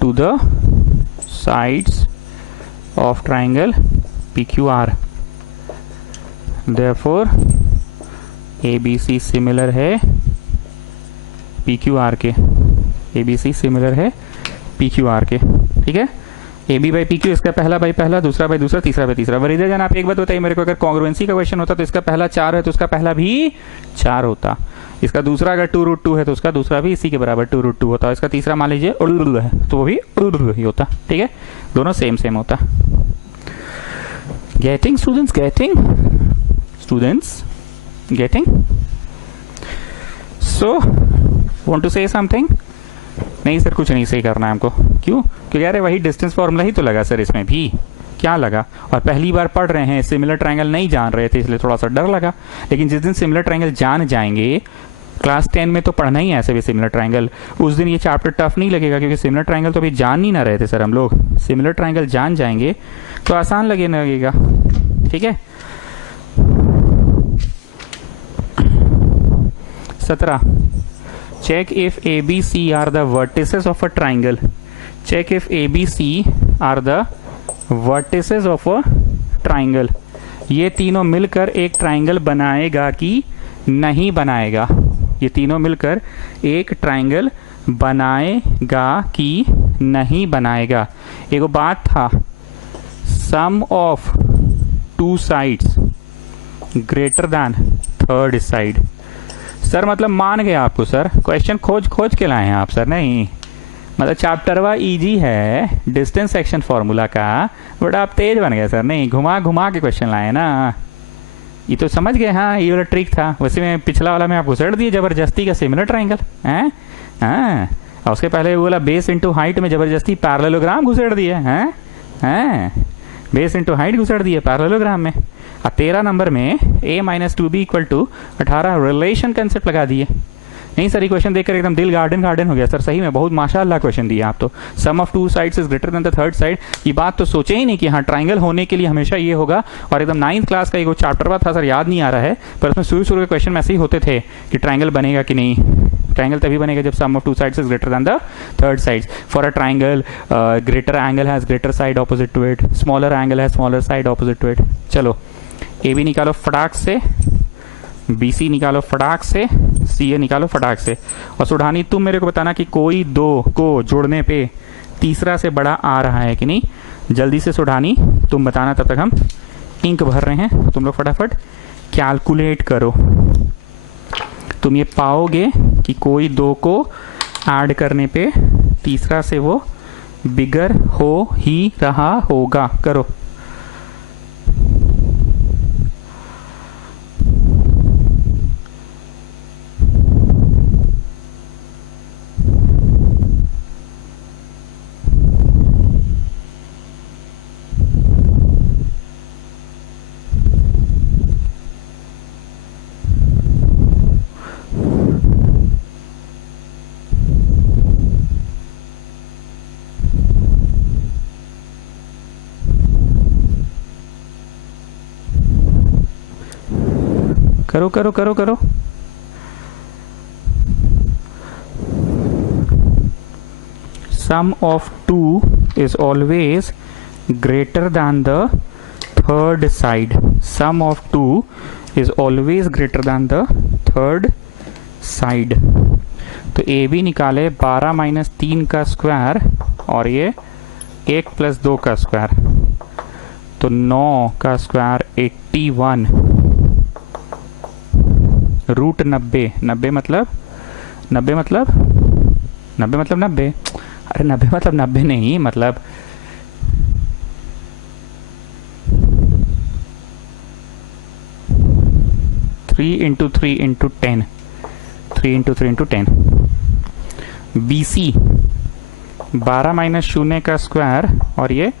to the sides of triangle PQR. Therefore ABC similar है PQR के, ABC सिमिलर है PQR के, ठीक है। AB बाई PQ, इसका पहला बाई पहला, दूसरा बाई दूसरा, तीसरा बाई तीसरा। वरीदर जान आप एक बात बताइए मेरे को, अगर कॉन्ग्रुएंसी का क्वेश्चन होता तो इसका पहला 4 है तो उसका पहला भी 4 होता। इसका दूसरा अगर 2√2 है तो उसका दूसरा भी इसी के बराबर 2√2 होता। इसका तीसरा मान लीजिए है तो वो भी ही होता, ठीक है। दोनों सेम सेम होता। Getting students, getting students, getting. So want to say something? नहीं सर कुछ नहीं सही करना है हमको। क्यों? क्योंकि यार वही डिस्टेंस फॉर्मूला ही तो लगा सर, इसमें भी क्या लगा? और पहली बार पढ़ रहे हैं, सिमिलर ट्रायंगल नहीं जान रहे थे इसलिए थोड़ा सा डर लगा। लेकिन जिस दिन सिमिलर ट्रायंगल जान जाएंगे, क्लास 10 में तो पढ़ना ही है ऐसे भी सिमिलर ट्रायंगल, उस दिन ये चैप्टर टफ नहीं लगेगा, क्योंकि सिमिलर ट्रायंगल तो अभी जान ही ना रहे थे सर हम लोग। सिमिलर ट्रायंगल जान जाएंगे तो आसान लगेगा। ठीक है। 17, check if ABC are the vertices of a triangle. Check if ABC are the vertices of a triangle. ये तीनों मिलकर एक ट्राइंगल बनाएगा कि नहीं बनाएगा? ये तीनों मिलकर एक ट्राइंगल बनाएगा कि नहीं बनाएगा? एक बात था, sum of two sides greater than third side. Sir मतलब मान गया आपको सर, क्वेश्चन खोज के लाए हैं आप सर? नहीं, मतलब चैप्टरवा इजी है डिस्टेंस सेक्शन फॉर्मूला का, बट आप तेज बन गए सर। नहीं, घुमा के क्वेश्चन लाए ना, ये तो समझ गए। हाँ, ये वाला ट्रिक था। वैसे में पिछला वाला में आपको घुसेड़ दिए जबरदस्ती का सिमिलर ट्राइंगल हैं। हाँ, और उसके पहले वो वाला बेस इंटू हाइट में जबरदस्ती पैरेललोग्राम घुसेड़ दिए हैं। बेस इंटू हाइट घुसेड़ दिए पैरेललोग्राम में। और 13 नंबर में a minus 2b equal to 18 relation concept लगा दिए। नहीं सर, ये क्वेश्चन देखकर एकदम दिल गार्डन हो गया सर। सही में बहुत माशाल्लाह क्वेश्चन दिया आप तो। Sum of two sides is greater than the third side, ये बात तो सोचे ही नहीं कि हाँ ट्राइंगल होने के लिए हमेशा ये होगा। और एकदम 9th क्लास का एक चैप्टर था सर, याद नहीं आ रहा है, पर उसमें शुरू के क्वेश्चन ऐसे ही होते थे कि ट्राइंगल बनेगा कि नहीं। ट्राइंगल तभी बनेगा जब sum of two sides is greater than the third sides. For a triangle greater angle has greater side opposite to it, smaller angle has smaller side opposite to it. चलो A B निकालो फटाक से, B C निकालो फटाक से, सी ए निकालो फटाक से। और सुढ़ानी तुम मेरे को बताना कि कोई दो को जोड़ने पे तीसरा से बड़ा आ रहा है कि नहीं। जल्दी से सुढ़ानी तुम बताना, तब तक हम इंक भर रहे हैं। तुम लोग फटाफट कैलकुलेट करो। तुम ये पाओगे कि कोई दो को ऐड करने पे तीसरा से वो बिगर हो ही रहा होगा। करो। करो करो करो करो। Sum of 2 is always greater than the third side. Sum of 2 is always greater than the third side. तो ए बी निकाले 12 माइनस 3 का स्क्वायर और ये 1 प्लस 2 का स्क्वायर, तो 9 का स्क्वायर 81 रूट 90। 90 मतलब 90 मतलब 90 मतलब 90। अरे 90 मतलब 90 नहीं, मतलब three into 3 into 10, 3 into 3 into 10। B C 12 minus 0 का स्क्वायर और ये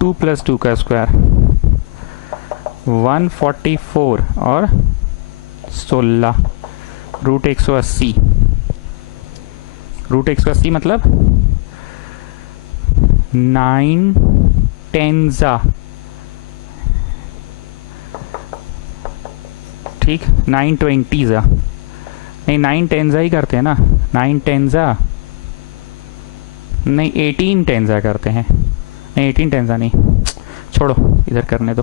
2 प्लस 2 का स्क्वायर 144 और 16 रूट 180। रूट 180 मतलब 9 टेंजा, ठीक, 9 20 नहीं 9 टेंजा ही करते हैं ना, 9 टेंजा नहीं 18 टेंजा करते हैं। नहीं 18 टेंजा नहीं, छोड़ो इधर करने दो।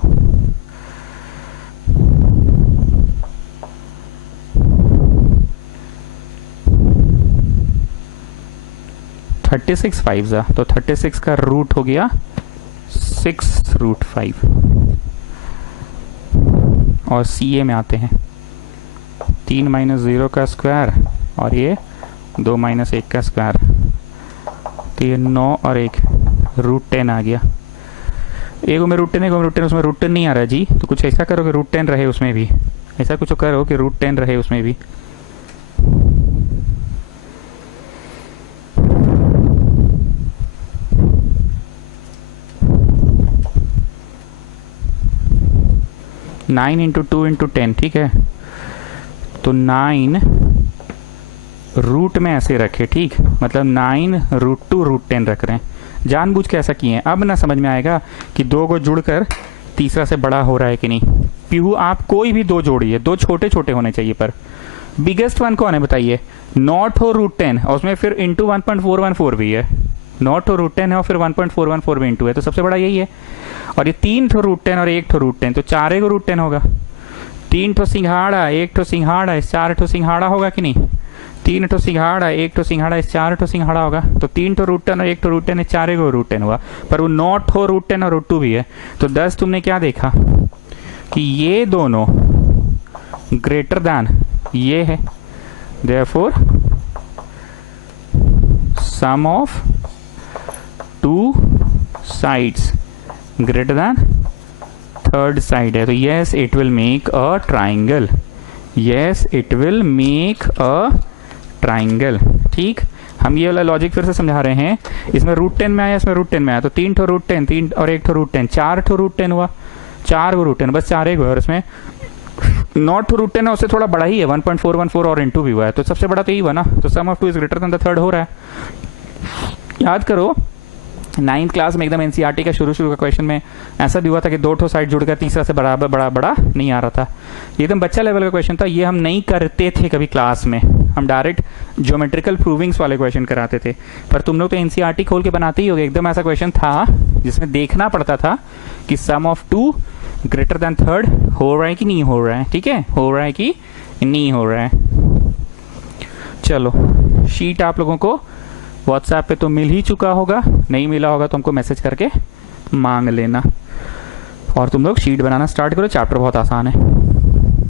थर्टी 36 5 तो 36 का रूट हो गया 6 रूट 5। और सी ए में आते हैं 3 माइनस 0 का स्क्वायर और ये 2 माइनस 1 का स्क्वायर, तो ये 9 और 1 रूट 10 आ गया। एक में रूट 10 एक में रूट 10, उसमें रूट 10 नहीं आ रहा जी, तो कुछ ऐसा करो कि रूट 10 रहे उसमें भी। ऐसा कुछ करो कि √10 रहे उसमें भी। नाइन इंटू 2 इंटू 10, ठीक है। तो 9 रूट में ऐसे रखे, ठीक, मतलब 9 √2 √10 रख रहे हैं, जानबूझ के ऐसा किए हैं। अब ना समझ में आएगा कि दो को जुड़कर तीसरा से बड़ा हो रहा है कि नहीं। पीहू आप कोई भी दो जोड़िए, दो छोटे छोटे होने चाहिए, पर बिगेस्ट वन कौन है बताइए? नॉट हो √10 और उसमें फिर इंटू 1.414 भी है, नॉट हो √10 है और फिर 1.414 भी इंटू है, तो सबसे बड़ा यही है। और ये 3 ठो √10 और 1 ठो √10, तो 4 को √10 होगा। 3 ठो सिंघाड़ा, 1 ठो सिंघाड़ा, 4 ठो सिंघाड़ा होगा कि नहीं? 3 ठो सिंघाड़ा, 1 ठो सिंघाड़ा, 4 ठो सिंघाड़ा होगा। तो 3 ठो √10 और 1 ठो √10 है, 4 को √10 हुआ। पर वो 9 ठो √10 और √2 भी है। तो 10 तुमने क्या देखा कि ये दोनों ग्रेटर दैन ये है, therefore sum of 2 sides greater than third side है। तो yes it will make a triangle, yes it will make a triangle, ठीक। हम ये वाला लॉजिक फिर से समझा रहे हैं। इसमें √10 में आया, इसमें √10 में आया, तो 3 ठो √10, 3 और 1 ठो √10, 4 ठो √10 हुआ, 4 को √10, बस 4 हुआ। और इसमें 9 ठो √10 है, उससे थोड़ा बड़ा ही है, 1.414 और इंटू भी हुआ है, तो सबसे बड़ा तो यही हुआ ना। तो sum of 2 is greater than the third हो रहा है। याद करो 9th क्लास में एकदम एनसीईआरटी का शुरू का क्वेश्चन में ऐसा भी हुआ था कि 2 ठो साइड जुड़कर तीसरा से बराबर बड़ा बड़ा नहीं आ रहा था। एकदम बच्चा लेवल का क्वेश्चन था, ये हम नहीं करते थे कभी क्लास में, हम डायरेक्ट ज्योमेट्रिकल प्रूविंग्स वाले क्वेश्चन कराते थे। पर तुम लोग तो एनसीईआरटी खोल के बनाते ही होगे, एकदम ऐसा क्वेश्चन था जिसमें देखना पड़ता था कि सम ऑफ 2 ग्रेटर देन थर्ड हो रहा है कि नहीं हो रहा है, ठीक है, हो रहा है कि नहीं हो रहा है। चलो शीट आप लोगों को व्हाट्सएप पे तो मिल ही चुका होगा, नहीं मिला होगा तो हमको मैसेज करके मांग लेना, और तुम लोग शीट बनाना स्टार्ट करो, चैप्टर बहुत आसान है।